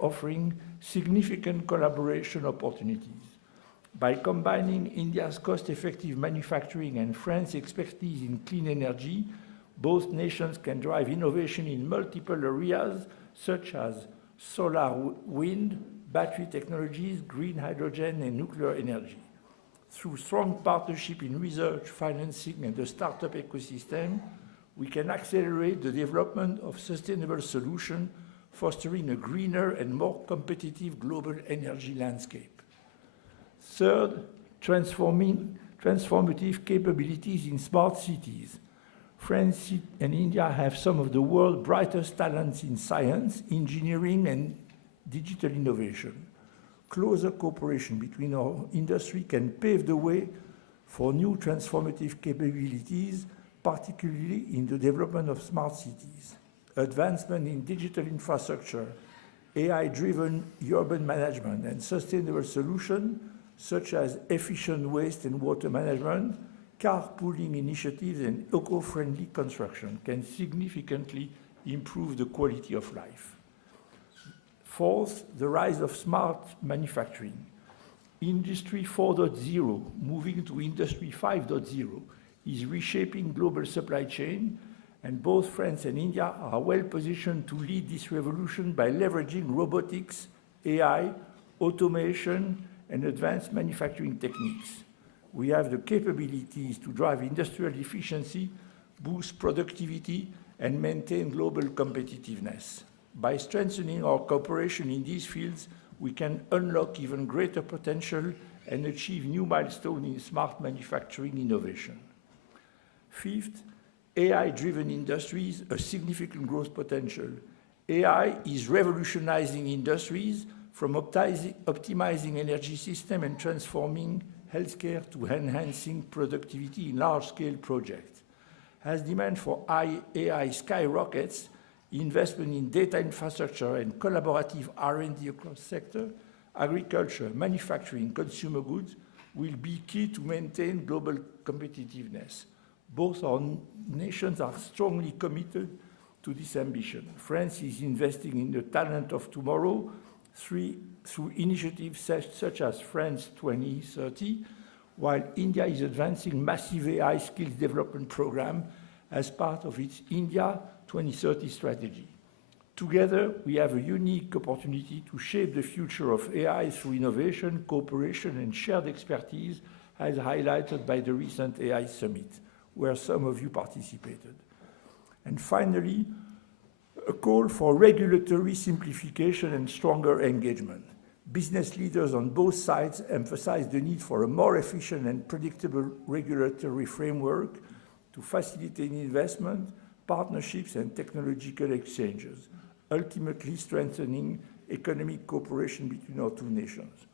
Offering significant collaboration opportunities. By combining India's cost-effective manufacturing and France's expertise in clean energy, both nations can drive innovation in multiple areas such as solar, wind, battery technologies, green hydrogen, and nuclear energy. Through strong partnership in research, financing, and the startup ecosystem, we can accelerate the development of sustainable solutions, fostering a greener and more competitive global energy landscape. Third, transformative capabilities in smart cities. France and India have some of the world's brightest talents in science, engineering, and digital innovation. Closer cooperation between our industry can pave the way for new transformative capabilities, particularly in the development of smart cities. Advancement in digital infrastructure, AI-driven urban management, and sustainable solutions such as efficient waste and water management, carpooling initiatives, and eco-friendly construction can significantly improve the quality of life. Fourth, the rise of smart manufacturing. Industry 4.0, moving to Industry 5.0, is reshaping global supply chain, and both France and India are well positioned to lead this revolution by leveraging robotics, AI, automation, and advanced manufacturing techniques. We have the capabilities to drive industrial efficiency, boost productivity, and maintain global competitiveness. By strengthening our cooperation in these fields, we can unlock even greater potential and achieve new milestones in smart manufacturing innovation. Fifth, AI-driven industries, a significant growth potential. AI is revolutionizing industries from optimizing energy systems and transforming healthcare to enhancing productivity in large-scale projects. As demand for AI skyrockets, investment in data infrastructure and collaborative R&D across sectors, agriculture, manufacturing, consumer goods, will be key to maintain global competitiveness. Both our nations are strongly committed to this ambition. France is investing in the talent of tomorrow through initiatives such as France 2030, while India is advancing massive AI skills development program as part of its India 2030 strategy. Together, we have a unique opportunity to shape the future of AI through innovation, cooperation, and shared expertise, as highlighted by the recent AI Summit, where some of you participated. And finally, a call for regulatory simplification and stronger engagement. Business leaders on both sides emphasize the need for a more efficient and predictable regulatory framework to facilitate investment, partnerships, and technological exchanges, ultimately strengthening economic cooperation between our two nations.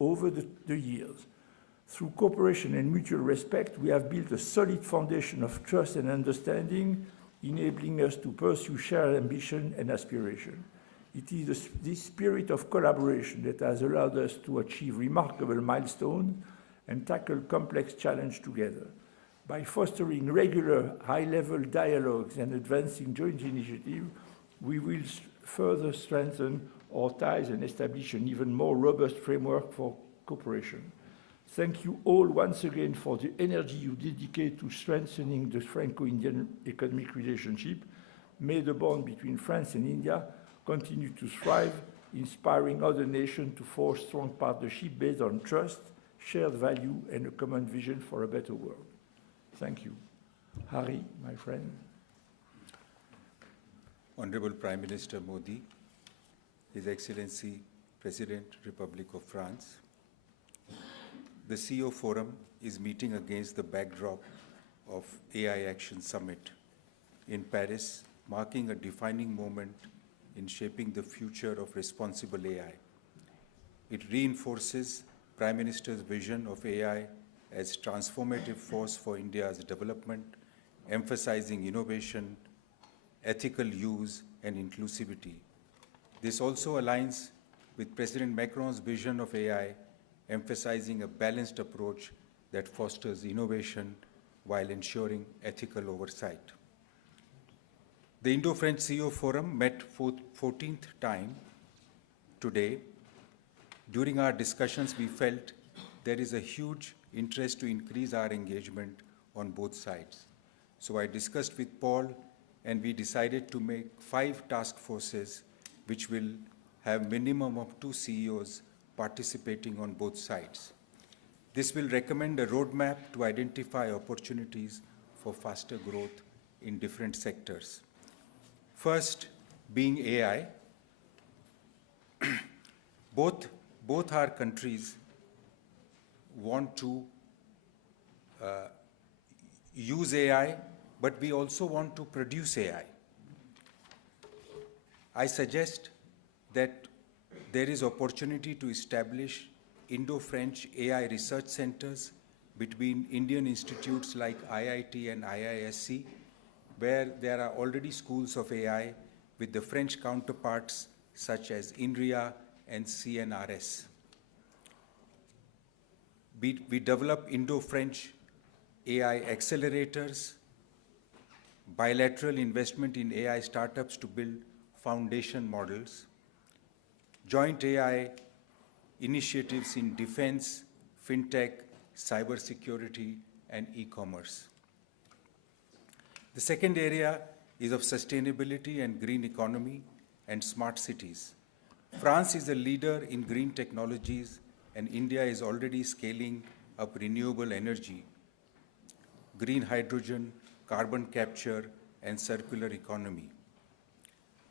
Over the years, through cooperation and mutual respect, we have built a solid foundation of trust and understanding, enabling us to pursue shared ambition and aspiration. It is this spirit of collaboration that has allowed us to achieve remarkable milestones and tackle complex challenges together. By fostering regular high-level dialogues and advancing joint initiatives, we will further strengthen our ties and establish an even more robust framework for cooperation. Thank you all once again for the energy you dedicate to strengthening the Franco-Indian economic relationship. May the bond between France and India continue to thrive, inspiring other nations to forge strong partnership based on trust, shared value, and a common vision for a better world. Thank you. Hari, my friend. Honorable Prime Minister Modi, His Excellency President, Republic of France, the CEO Forum is meeting against the backdrop of AI Action Summit in Paris, marking a defining moment in shaping the future of responsible AI. It reinforces Prime Minister's vision of AI as transformative force for India's development, emphasizing innovation, ethical use, and inclusivity. This also aligns with President Macron's vision of AI, emphasizing a balanced approach that fosters innovation while ensuring ethical oversight. The Indo-French CEO Forum met for 14th time today. During our discussions, we felt there is a huge interest to increase our engagement on both sides. So I discussed with Paul, and we decided to make 5 task forces which will have minimum of 2 CEOs participating on both sides. This will recommend a roadmap to identify opportunities for faster growth in different sectors. First, being AI. Both our countries want to use AI, but we also want to produce AI. I suggest that there is opportunity to establish Indo-French AI research centers between Indian institutes like IIT and IISc, where there are already schools of AI with the French counterparts such as INRIA and CNRS. We develop Indo-French AI accelerators, bilateral investment in AI startups to build foundation models, joint AI initiatives in defense, fintech, cybersecurity, and e-commerce. The second area is of sustainability and green economy and smart cities. France is a leader in green technologies, and India is already scaling up renewable energy, green hydrogen, carbon capture, and circular economy.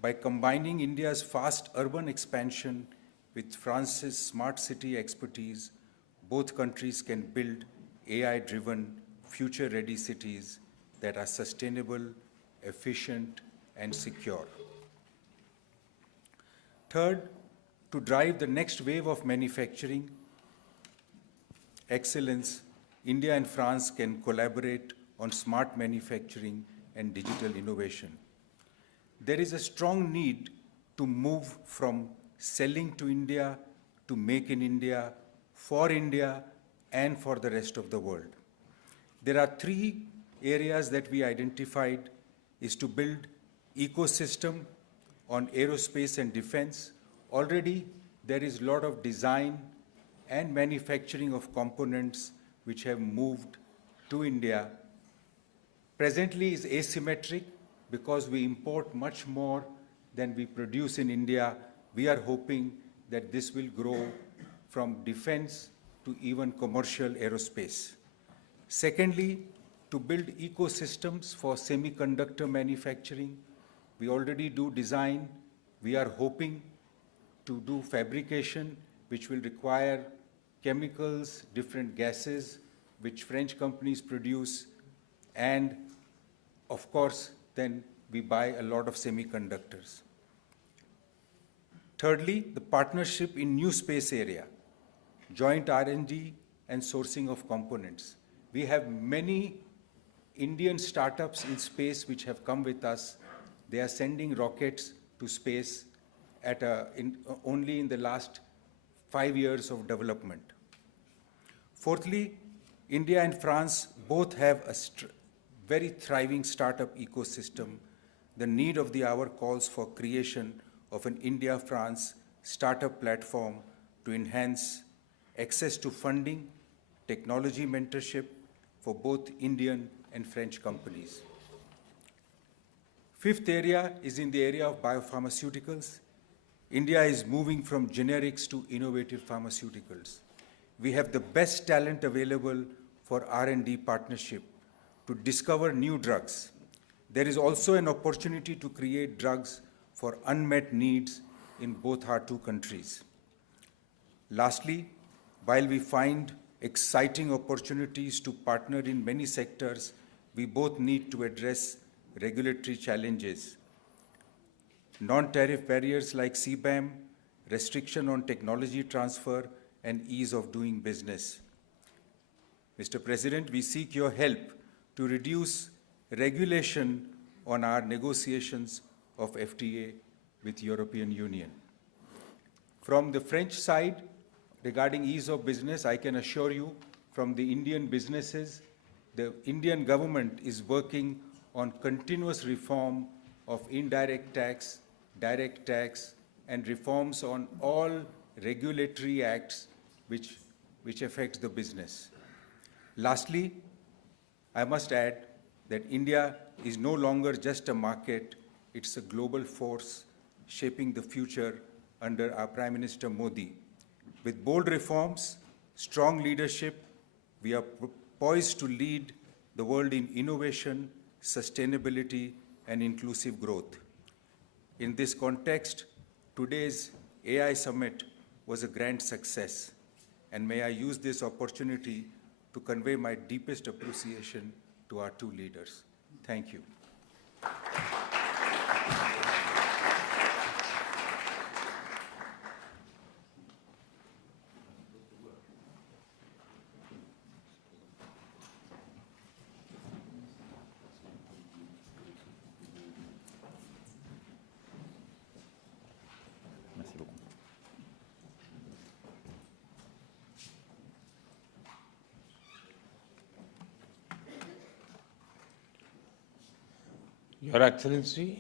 By combining India's fast urban expansion with France's smart city expertise, both countries can build AI-driven, future-ready cities that are sustainable, efficient, and secure. Third, to drive the next wave of manufacturing excellence, India and France can collaborate on smart manufacturing and digital innovation. There is a strong need to move from selling to India to make in India, for India, and for the rest of the world. There are 3 areas that we identified is to build ecosystem on aerospace and defense. Already there is a lot of design and manufacturing of components which have moved to India. Presently is asymmetric because we import much more than we produce in India. We are hoping that this will grow from defense to even commercial aerospace. Secondly, to build ecosystems for semiconductor manufacturing. We already do design. We are hoping to do fabrication, which will require chemicals, different gases, which French companies produce, and of course, then we buy a lot of semiconductors. Thirdly, the partnership in new space area, joint R&D and sourcing of components. We have many Indian startups in space which have come with us. They are sending rockets to space at only in the last 5 years of development. Fourthly, India and France both have a very thriving startup ecosystem. The need of the hour calls for creation of an India-France startup platform to enhance access to funding, technology mentorship for both Indian and French companies. Fifth area is in the area of biopharmaceuticals. India is moving from generics to innovative pharmaceuticals. We have the best talent available for R&D partnership to discover new drugs. There is also an opportunity to create drugs for unmet needs in both our 2 countries. Lastly, while we find exciting opportunities to partner in many sectors, we both need to address regulatory challenges. Non-tariff barriers like CBAM, restriction on technology transfer, and ease of doing business. Mr. President, we seek your help to reduce regulation on our negotiations of FTA with European Union. From the French side, regarding ease of business, I can assure you from the Indian businesses, the Indian government is working on continuous reform of indirect tax, direct tax, and reforms on all regulatory acts which affects the business. Lastly, I must add that India is no longer just a market, it's a global force shaping the future under our Prime Minister Modi. With bold reforms, strong leadership, we are poised to lead the world in innovation, sustainability, and inclusive growth. In this context, today's AI Summit was a grand success, and may I use this opportunity to convey my deepest appreciation to our two leaders. Thank you. Your Excellency,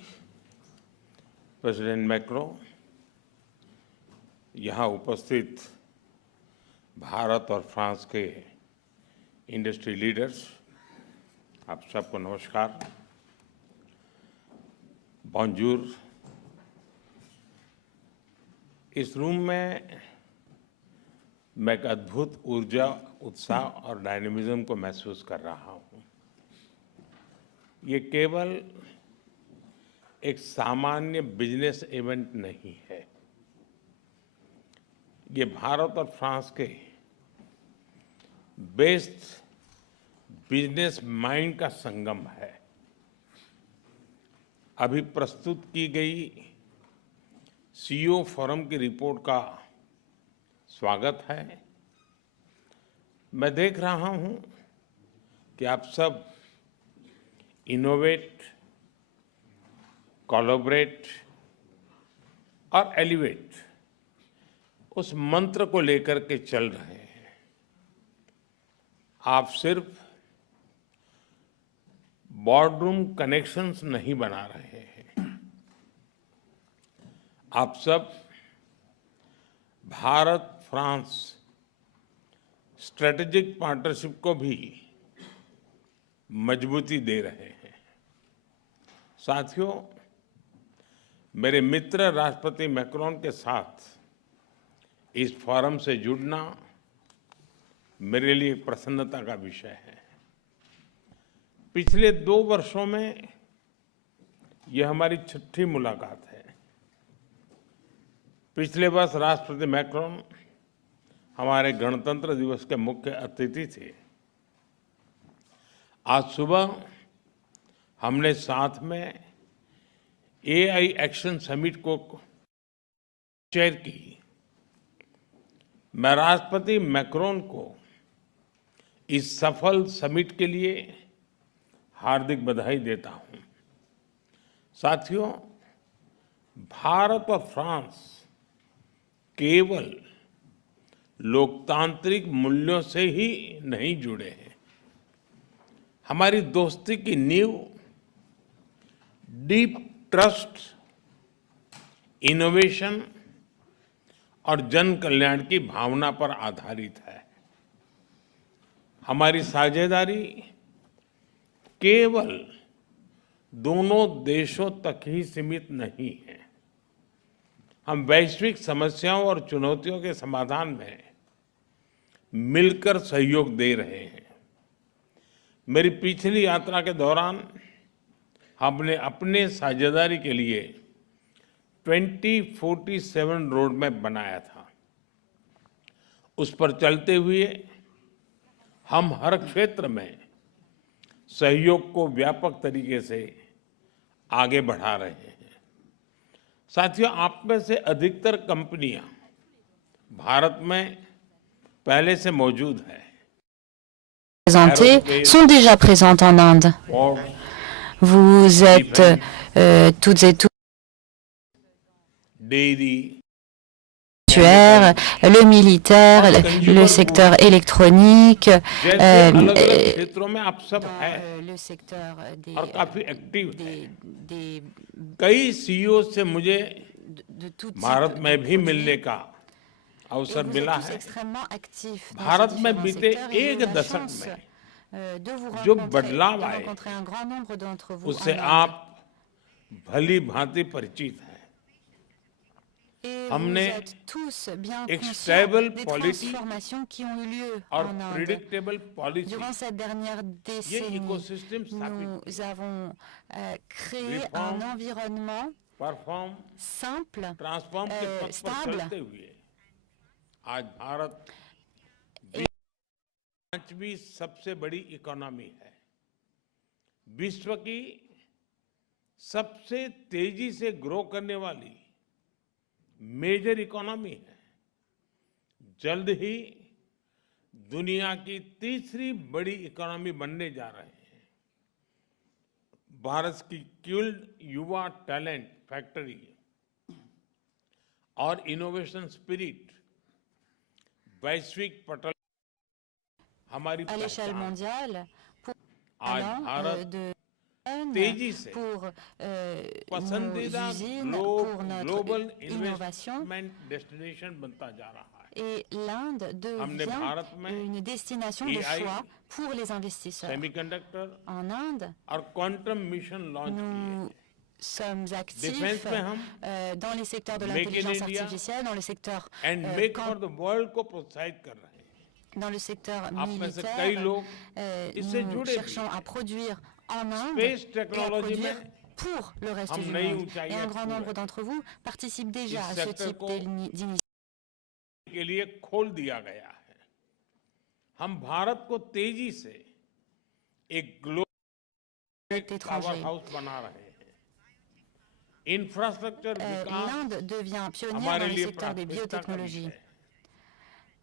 President Macron, यहाँ उपस्थित भारत और फ्रांस के industry leaders, आप सबको नमस्कार, बॉन्जूर। इस रूम में मैं एक अद्भुत ऊर्जा, उत्साह और डायनेमिज्म को महसूस कर रहा हूँ। ये केवल एक सामान्य बिजनेस इवेंट नहीं है, ये भारत और फ्रांस के बेस्ट बिजनेस माइंड का संगम है। अभी प्रस्तुत की गई सीईओ फोरम की रिपोर्ट का स्वागत है। मैं देख रहा हूं कि आप सब इनोवेट, कोलैबोरेट और एलिवेट उस मंत्र को लेकर के चल रहे हैं। आप सिर्फ बोर्डरूम कनेक्शंस नहीं बना रहे हैं, आप सब भारत फ्रांस स्ट्रेटेजिक पार्टनरशिप को भी मजबूती दे रहे हैं। साथियों, मेरे मित्र राष्ट्रपति मैक्रोन के साथ इस फोरम से जुड़ना मेरे लिए प्रसन्नता का विषय है। पिछले 2 वर्षों में यह हमारी 6ठी मुलाकात है। पिछले वर्ष राष्ट्रपति मैक्रोन हमारे गणतंत्र दिवस के मुख्य अतिथि थे। आज सुबह हमने साथ में एआई एक्शन समिट को चेयर की। मैं राष्ट्रपति मैक्रोन को इस सफल समिट के लिए हार्दिक बधाई देता हूं। साथियों, भारत और फ्रांस केवल लोकतांत्रिक मूल्यों से ही नहीं जुड़े हैं। हमारी दोस्ती की नींव डीप ट्रस्ट, इनोवेशन और जन कल्याण की भावना पर आधारित है। हमारी साझेदारी केवल दोनों देशों तक ही सीमित नहीं है। हम वैश्विक समस्याओं और चुनौतियों के समाधान में मिलकर सहयोग दे रहे हैं। मेरी पिछली यात्रा के दौरान हमने अपने साझेदारी के लिए 2047 रोड मैप बनाया था। उस पर चलते हुए हम हर क्षेत्र में सहयोग को व्यापक तरीके से आगे बढ़ा रहे हैं। साथियों, आप में से अधिकतर कंपनियां भारत में पहले से मौजूद है। Sont déjà présentes en Inde. Vous êtes toutes et tous le militaire, le secteur électronique, le secteur des कई सीईओ से मुझे भारत में भी मिलने का अवसर मिला है। भारत में बीते एक दशक में जो बदलाव आए उससे आप भली भांति परिचित हैं। हमने एक स्टेबल पॉलिसी और प्रेडिक्टेबल पॉलिसी, ये इकोसिस्टम स्थापित nous avons créé un environnement simple, stable. आज भारत पांचवी सबसे बड़ी इकोनॉमी है, विश्व की सबसे तेजी से ग्रो करने वाली मेजर इकोनॉमी है, जल्द ही दुनिया की तीसरी बड़ी इकोनॉमी बनने जा रहे हैं। भारत की स्किल्ड युवा टैलेंट फैक्ट्री और इनोवेशन स्पिरिट वैश्विक पटल हमारी à l'échelle mondiale pour आज भारत तेजी से पसंदीदा ग्लोबल इन्वेस्टमेंट डेस्टिनेशन बनता जा रहा है। Et l'Inde devient une destination de choix pour les investisseurs. En Inde, nous sommes actifs dans les secteurs de l'intelligence artificielle, dans le secteur dans le secteur militaire. Nous cherchons à produire en Inde et à produire pour le reste du monde. Et un grand nombre d'entre vous participent déjà à ce type d'initiative. के लिए खोल दिया गया है। हम भारत को तेजी से एक ग्लोबल पावर हाउस बना रहे हैं। Infrastructure L'Inde devient pionnière dans le secteur des biotechnologies.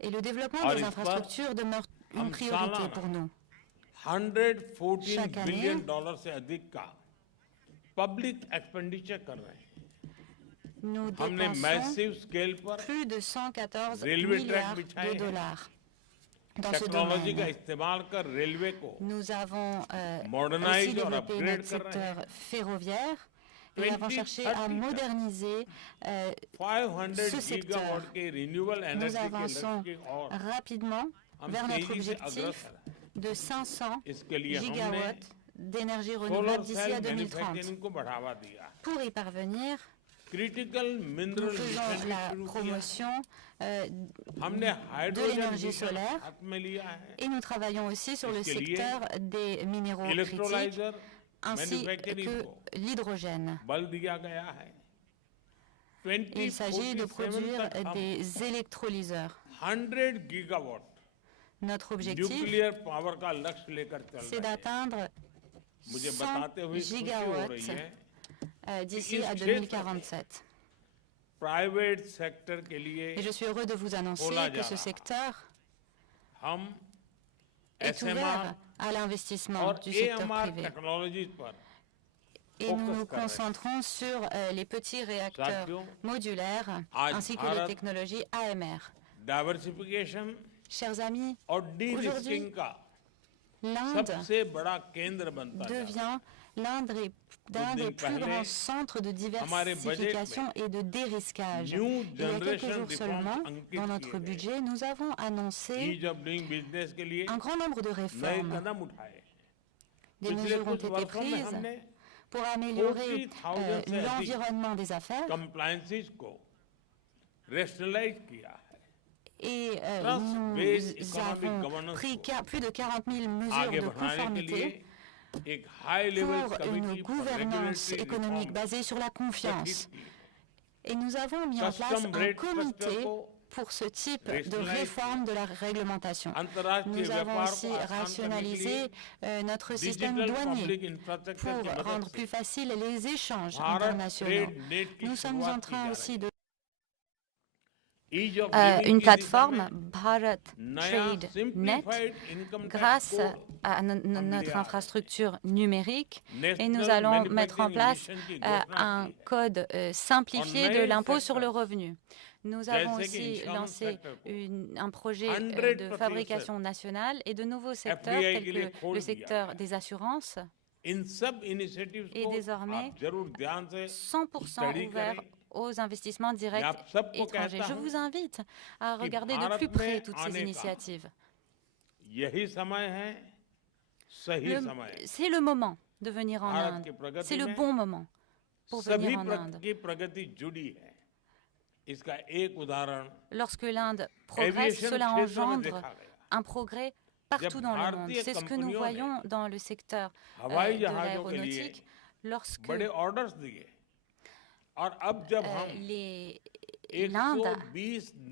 Et le développement des infrastructures demeure une priorité pour nous. $114 billion से अधिक का पब्लिक एक्सपेंडिचर कर रहे हैं। Nous dépensons plus de 114 milliards de dollars dans ce domaine. Nous avons aussi développé notre secteur ferroviaire et avons cherché à moderniser ce secteur. Nous avançons rapidement vers notre objectif de 500 gigawatts d'énergie renouvelable d'ici à 2030. Pour y parvenir, nous faisons la promotion de l'énergie solaire et nous travaillons aussi sur le secteur des minéraux critiques ainsi que l'hydrogène. Il s'agit de produire des électrolyseurs. Notre objectif, c'est d'atteindre 100 gigawatts d'ici à 2047. Et je suis heureux de vous annoncer que ce secteur est ouvert à l'investissement du secteur privé. Et nous nous concentrons sur les petits réacteurs modulaires ainsi que les technologies AMR. Chers amis, aujourd'hui, l'Inde devient l'un des plus grands centres de diversification et de dérisquage. Il y a quelques jours seulement, dans notre budget, nous avons annoncé un grand nombre de réformes. Des mesures ont été prises pour améliorer l'environnement des affaires. Et nous avons pris plus de 40 000 mesures de conformité pour une gouvernance économique basée sur la confiance. Et nous avons mis en place un comité pour ce type de réforme de la réglementation. Nous avons aussi rationalisé notre système douanier pour rendre plus faciles les échanges internationaux. Nous sommes en train aussi de une plateforme, Bharat Trade Net, grâce à notre infrastructure numérique, et nous allons mettre en place un code simplifié de l'impôt sur le revenu. Nous avons aussi lancé un projet de fabrication nationale et de nouveaux secteurs tels que le secteur des assurances est désormais 100% ouvert aux investissements directs étrangers. Je vous invite à regarder de plus près toutes ces initiatives. C'est le moment de venir en Inde. C'est le bon moment pour venir en Inde. Lorsque l'Inde progresse, cela engendre un progrès partout dans le monde. C'est ce que nous voyons dans le secteur de l'aéronautique lorsque l'Inde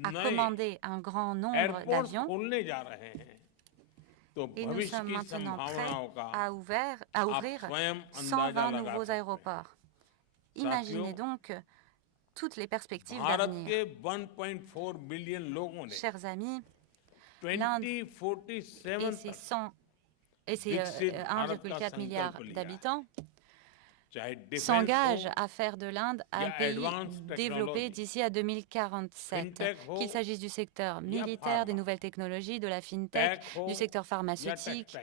a commandé un grand nombre d'avions et nous sommes maintenant prêts à ouvrir 120 nouveaux aéroports. Imaginez donc toutes les perspectives d'avenir. Chers amis, l'Inde et ses 1,4 milliard d'habitants s'engage à faire de l'Inde un pays développé d'ici à 2047, qu'il s'agisse du secteur militaire, des nouvelles technologies, de la fintech, du secteur pharmaceutique,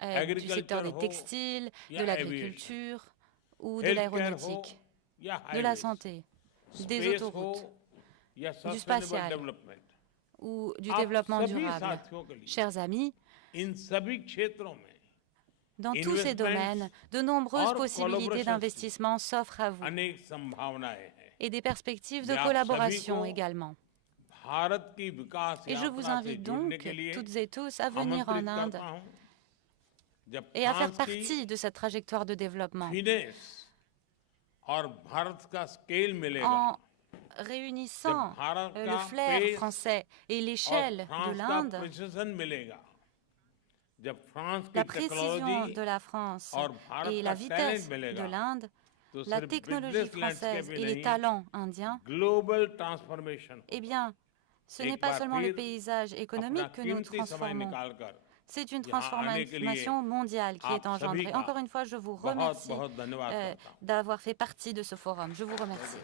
du secteur des textiles, de l'agriculture ou de l'aéronautique, de la santé, des autoroutes, du spatial ou du développement durable. Chers amis, dans tous ces domaines, de nombreuses possibilités d'investissement s'offrent à vous et des perspectives de collaboration également. Et je vous invite donc, toutes et tous, à venir en Inde et à faire partie de cette trajectoire de développement. En réunissant le flair français et l'échelle de l'Inde, la précision de la France et la vitesse de l'Inde, la technologie française et les talents indiens, eh bien, ce n'est pas seulement le paysage économique que nous transformons, c'est une transformation mondiale qui est engendrée. Encore une fois, je vous remercie d'avoir fait partie de ce forum. Je vous remercie.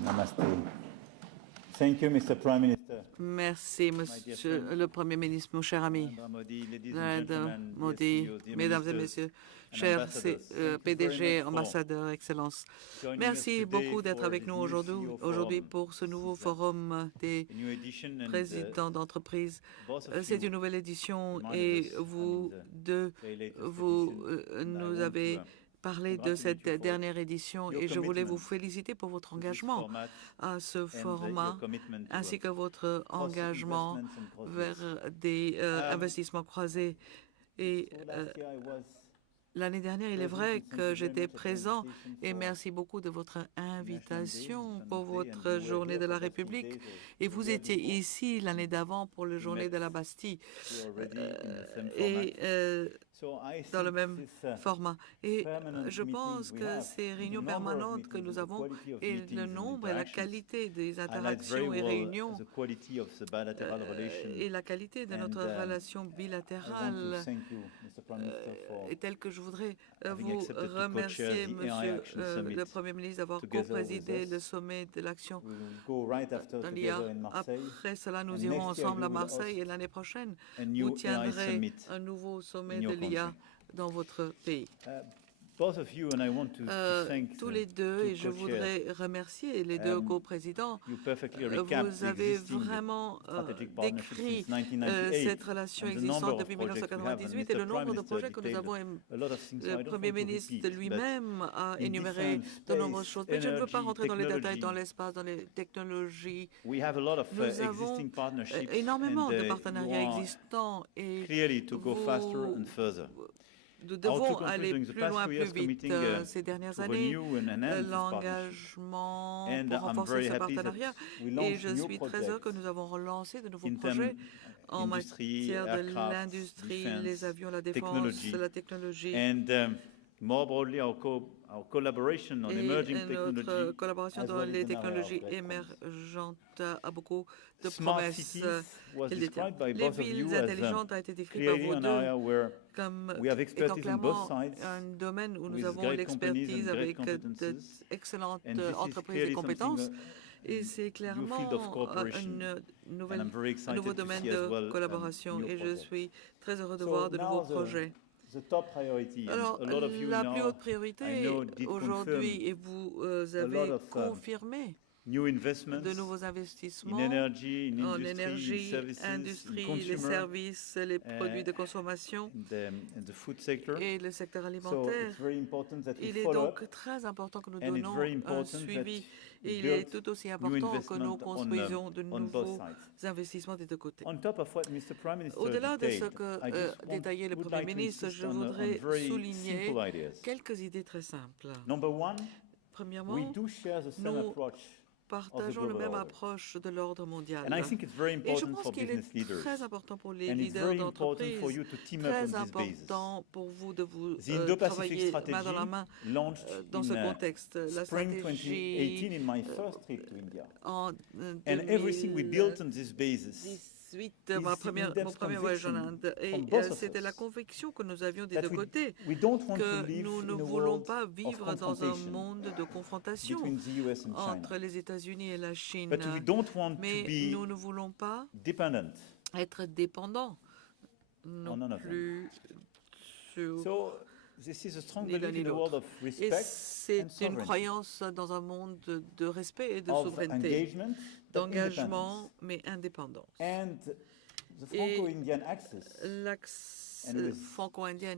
Namaste. Thank you, Mr. Prime Minister. Merci, Monsieur le Premier ministre, mon cher ami. Narendra Modi, Mesdames et Messieurs, chers PDG, ambassadeurs, Excellences. Merci beaucoup d'être avec nous aujourd'hui pour ce nouveau forum des présidents d'entreprise. C'est une nouvelle édition et vous nous avez parler de cette dernière édition et je voulais vous féliciter pour votre engagement à ce format ainsi que votre engagement vers des investissements croisés. Et l'année dernière, il est vrai que j'étais présent et merci beaucoup de votre invitation pour votre journée de la République. Et vous étiez ici l'année d'avant pour la journée de la Bastille dans le même format. Et je pense que ces réunions permanentes que nous avons et le nombre et la qualité des interactions et réunions et la qualité de notre relation bilatérale est telle que je voudrais vous remercier, Monsieur le Premier ministre, d'avoir co-présidé le sommet de l'action dans l'IA. Après cela, nous irons ensemble à Marseille et l'année prochaine, vous tiendrez un nouveau sommet de l'IA dans votre pays. Tous les deux, et je voudrais remercier les deux co-présidents, vous avez vraiment décrit cette relation existante depuis 1998 et le nombre de projets que nous avons. Le Premier ministre lui-même a énuméré de nombreuses choses, mais je ne veux pas rentrer dans les détails, dans l'espace, dans les technologies. Nous avons énormément de partenariats existants et nous devons aller plus loin, plus vite. Ces dernières années, l'engagement pour renforcer ce partenariat, et je suis très heureux que nous avons relancé de nouveaux projets en matière de l'industrie, les avions, la défense, la technologie. More broadly, our collaboration on emerging technology, notre collaboration dans les technologies émergentes a beaucoup de promesses. Les villes intelligentes ont été décrites par vous deux comme étant clairement un domaine où nous avons l'expertise avec d'excellentes entreprises et compétences. Et c'est clairement un nouveau domaine de collaboration. Et je suis très heureux de voir de nouveaux projets. Alors, la plus haute priorité aujourd'hui, et vous avez confirmé de nouveaux investissements en énergie, industrie, les services, les produits de consommation et le secteur alimentaire. Il est donc très important que nous donnons un suivi et il est tout aussi important que nous construisions de nouveaux investissements des deux côtés. Au-delà de ce que détaillait le Premier ministre, je voudrais souligner quelques idées très simples. Premièrement, nous partageons la même approche de l'ordre mondial. Et je pense qu'il est très important pour les leaders d'entreprise, très important pour vous de vous travailler main dans la main dans ce contexte. La stratégie en 2018, mon premier voyage en Inde, et c'était la conviction que nous avions des deux côtés, que nous ne voulons pas vivre dans un monde de confrontation entre les États-Unis et la Chine, mais nous ne voulons pas être dépendants non plus sur ni l'un ni l'autre. Et c'est une croyance dans un monde de respect et de souveraineté, d'engagement, mais indépendance. Et l'axe franco-indien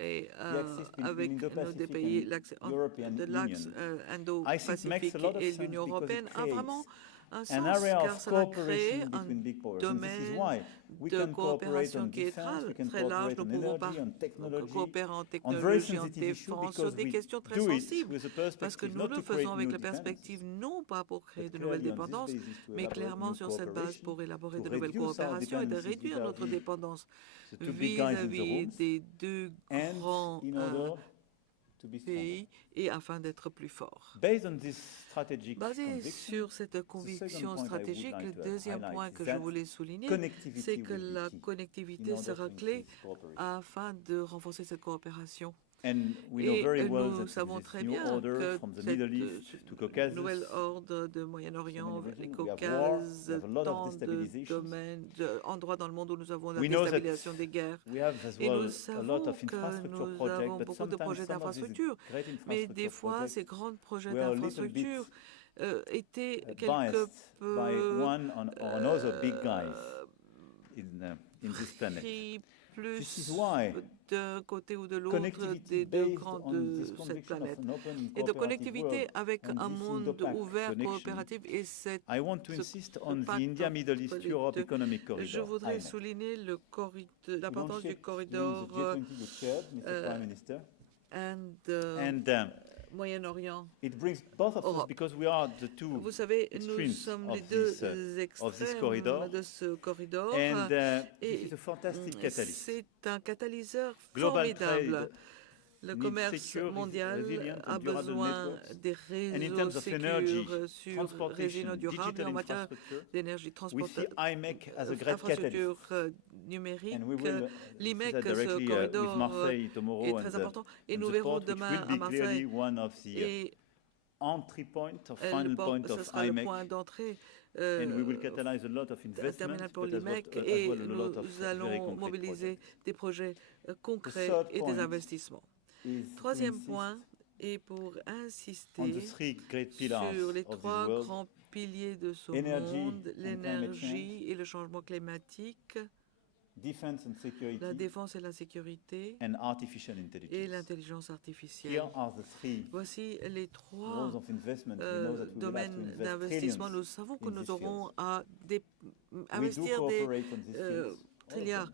et avec nos deux pays, l'axe Indo-Pacifique et l'Union européenne a vraiment un sens, car cela crée un domaine de coopération qui est très large. Nous pouvons coopérer en technologie, en défense, sur des questions très sensibles, parce que nous le faisons avec la perspective non pas pour créer de nouvelles dépendances, mais clairement sur cette base pour élaborer de nouvelles coopérations et de réduire notre dépendance vis-à-vis des deux grands pays et afin d'être plus forts. Basé sur cette conviction stratégique, le deuxième point que je voulais souligner, c'est que la connectivité sera clé afin de renforcer cette coopération. Et nous savons très bien que cette nouvelle ordre de Moyen-Orient, vers les Caucases, tant de domaines, d'endroits dans le monde où nous avons la déstabilisation des guerres. Et nous savons que nous avons beaucoup de projets d'infrastructure, mais des fois, ces grands projets d'infrastructure étaient quelque peu pris plus d'un côté ou de l'autre des deux grands de cette planète. Et de connectivité avec un monde ouvert, coopératif et cette je voudrais souligner l'importance du corridor Moyen-Orient. Vous savez, nous sommes les deux extrêmes de ce corridor et c'est un catalyseur formidable. Le commerce mondial a besoin des réseaux sécures, régionaux durables et en matière d'énergie, transport, infrastructure numérique. L'IMEC, ce corridor est très important et nous verrons demain à Marseille. Et ce sera le point d'entrée terminal pour l'IMEC et nous allons mobiliser des projets concrets et des investissements. Troisième point, et pour insister sur les trois grands piliers de ce monde, l'énergie et le changement climatique, la défense et la sécurité et l'intelligence artificielle. Voici les trois domaines d'investissement. Nous savons que nous aurons à investir des trilliards.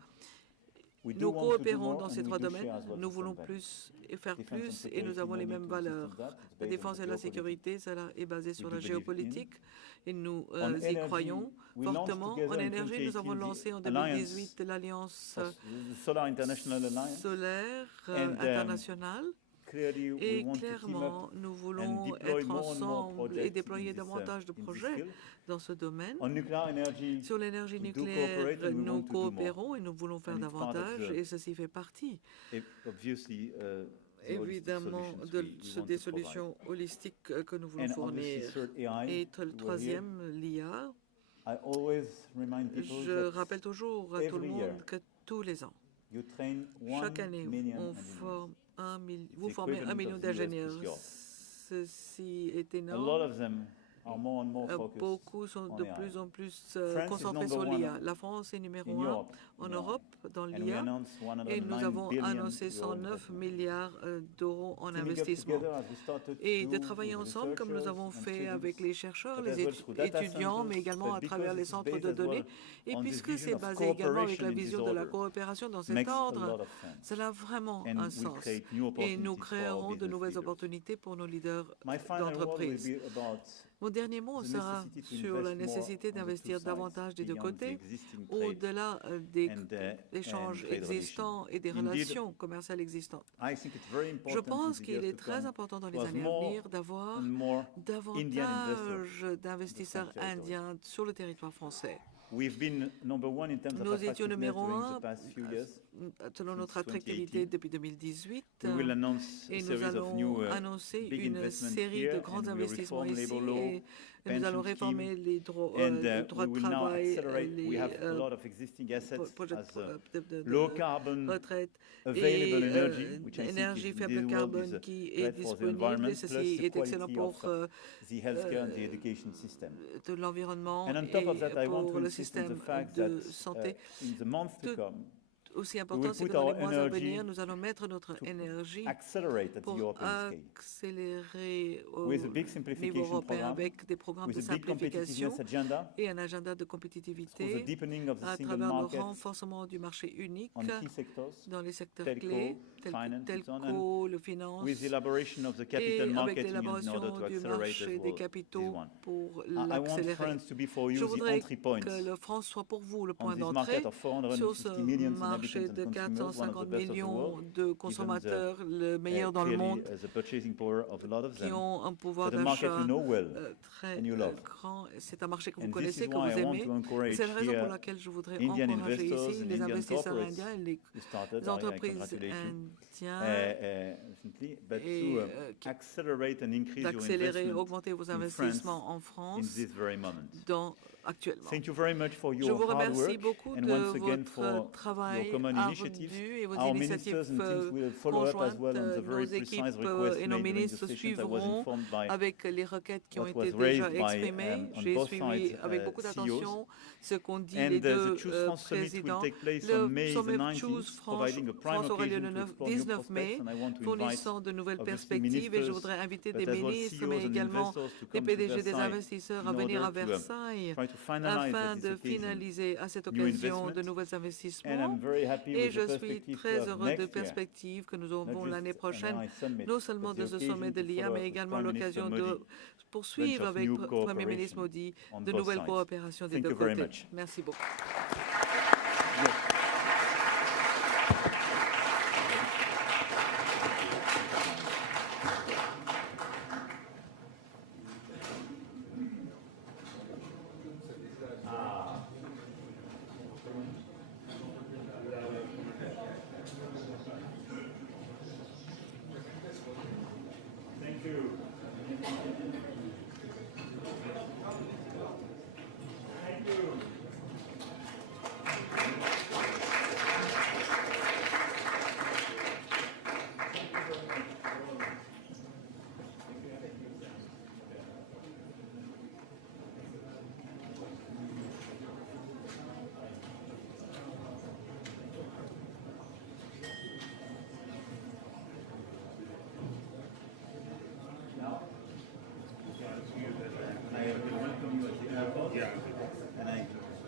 Nous coopérons dans ces 3 domaines. Nous voulons plus et faire plus et nous avons les mêmes valeurs. La défense et la sécurité, cela est basé sur la géopolitique et nous y croyons fortement. En énergie, nous avons lancé en 2018 l'Alliance solaire internationale. Et clairement, nous voulons être ensemble et déployer davantage de projets dans ce domaine. Sur l'énergie nucléaire, nous coopérons et nous voulons faire davantage et ceci fait partie évidemment des solutions holistiques que nous voulons fournir. Et le troisième, l'IA. Je rappelle toujours à tout le monde que tous les ans, chaque année, vous formez 1 million d'ingénieurs. Ceci est énorme. Beaucoup sont de plus en plus concentrés sur l'IA. La France est numéro 1 en Europe dans l'IA et nous avons annoncé 109 milliards d'euros en investissement. Et de travailler ensemble comme nous avons fait avec les chercheurs, les étudiants, mais également à travers les centres de données. Et puisque c'est basé également avec la vision de la coopération dans cet ordre, cela a vraiment un sens. Et nous créerons de nouvelles opportunités pour nos leaders d'entreprise. Mon dernier mot sera sur la nécessité d'investir davantage des deux côtés, au-delà des échanges existants et des relations commerciales existantes. Je pense qu'il est très important dans les années à venir d'avoir davantage d'investisseurs indiens sur le territoire français. Nous étions numéro 1 selon notre attractivité depuis 2018 et nous allons annoncer une série de grands investissements ici et nous allons réformer les droits de travail, les projets de retraite et énergie faible carbone qui est disponible. Ceci est excellent pour de l'environnement et pour le système de santé. Aussi important, c'est que dans les mois à venir, nous allons mettre notre énergie pour accélérer au niveau européen avec des programmes de simplification et un agenda de compétitivité à travers le renforcement du marché unique dans les secteurs clés tels que le finance et avec l'élaboration du marché des capitaux pour l'accélérer. Je voudrais que la France soit pour vous le point d'entrée sur ce marché de 450 millions de consommateurs, le meilleur dans le monde, qui ont un pouvoir d'achat très grand. C'est un marché que vous connaissez, que vous aimez. C'est la raison pour laquelle je voudrais encourager ici les investisseurs indiens et les entreprises indiennes d'accélérer, augmenter vos investissements en France actuellement. Je vous remercie beaucoup de votre travail ardu et vos initiatives conjointes. Nos équipes et nos ministres suivront avec les requêtes qui ont été déjà exprimées. J'ai suivi avec beaucoup d'attention ce qu'ont dit les deux présidents. Le sommet Choose France aura lieu le 19 mai, fournissant de nouvelles perspectives et je voudrais inviter des ministres, mais également des PDG des investisseurs à venir à Versailles afin de finaliser à cette occasion de nouveaux investissements. Et je suis très heureux de perspectives que nous aurons l'année prochaine, non seulement de ce sommet de l'IA, mais également l'occasion de poursuivre avec le Premier ministre Modi de nouvelles coopérations des deux côtés. Merci beaucoup.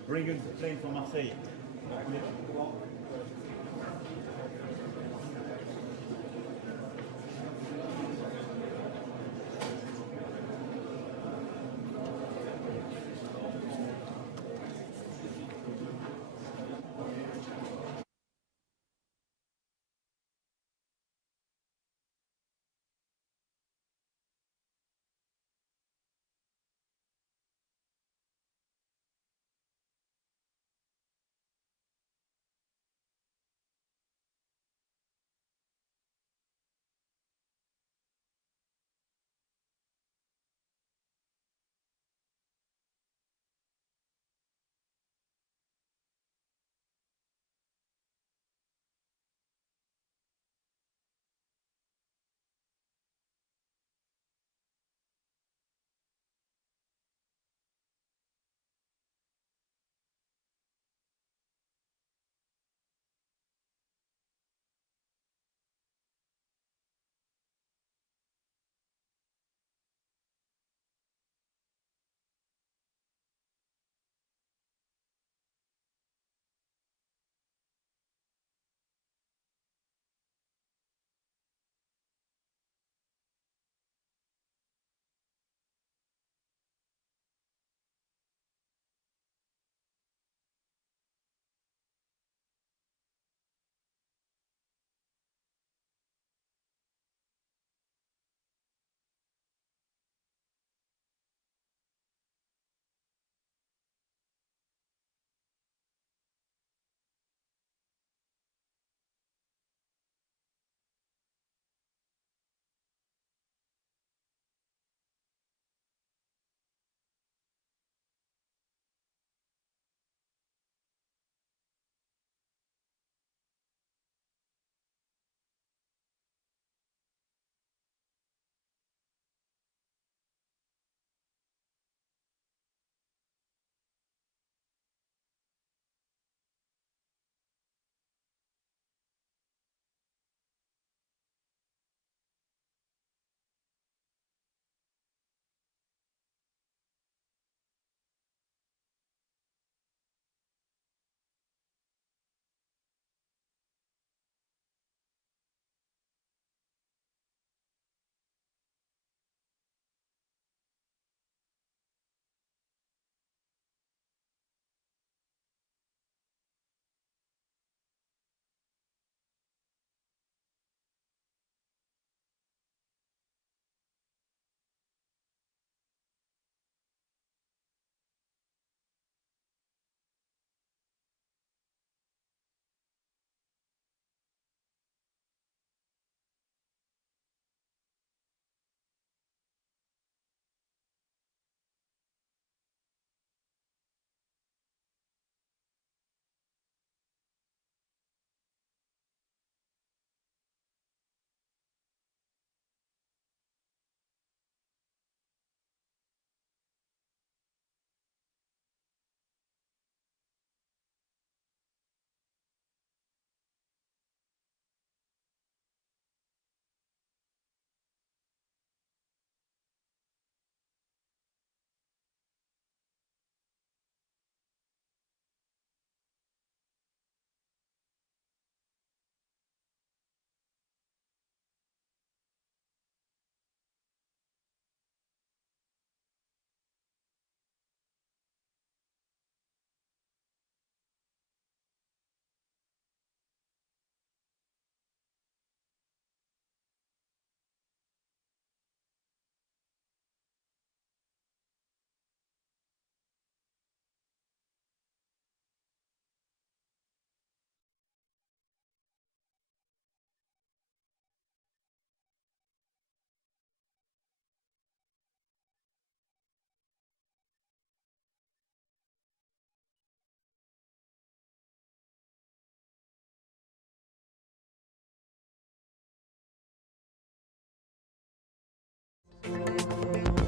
Bring you the plane from Marseille. Merci.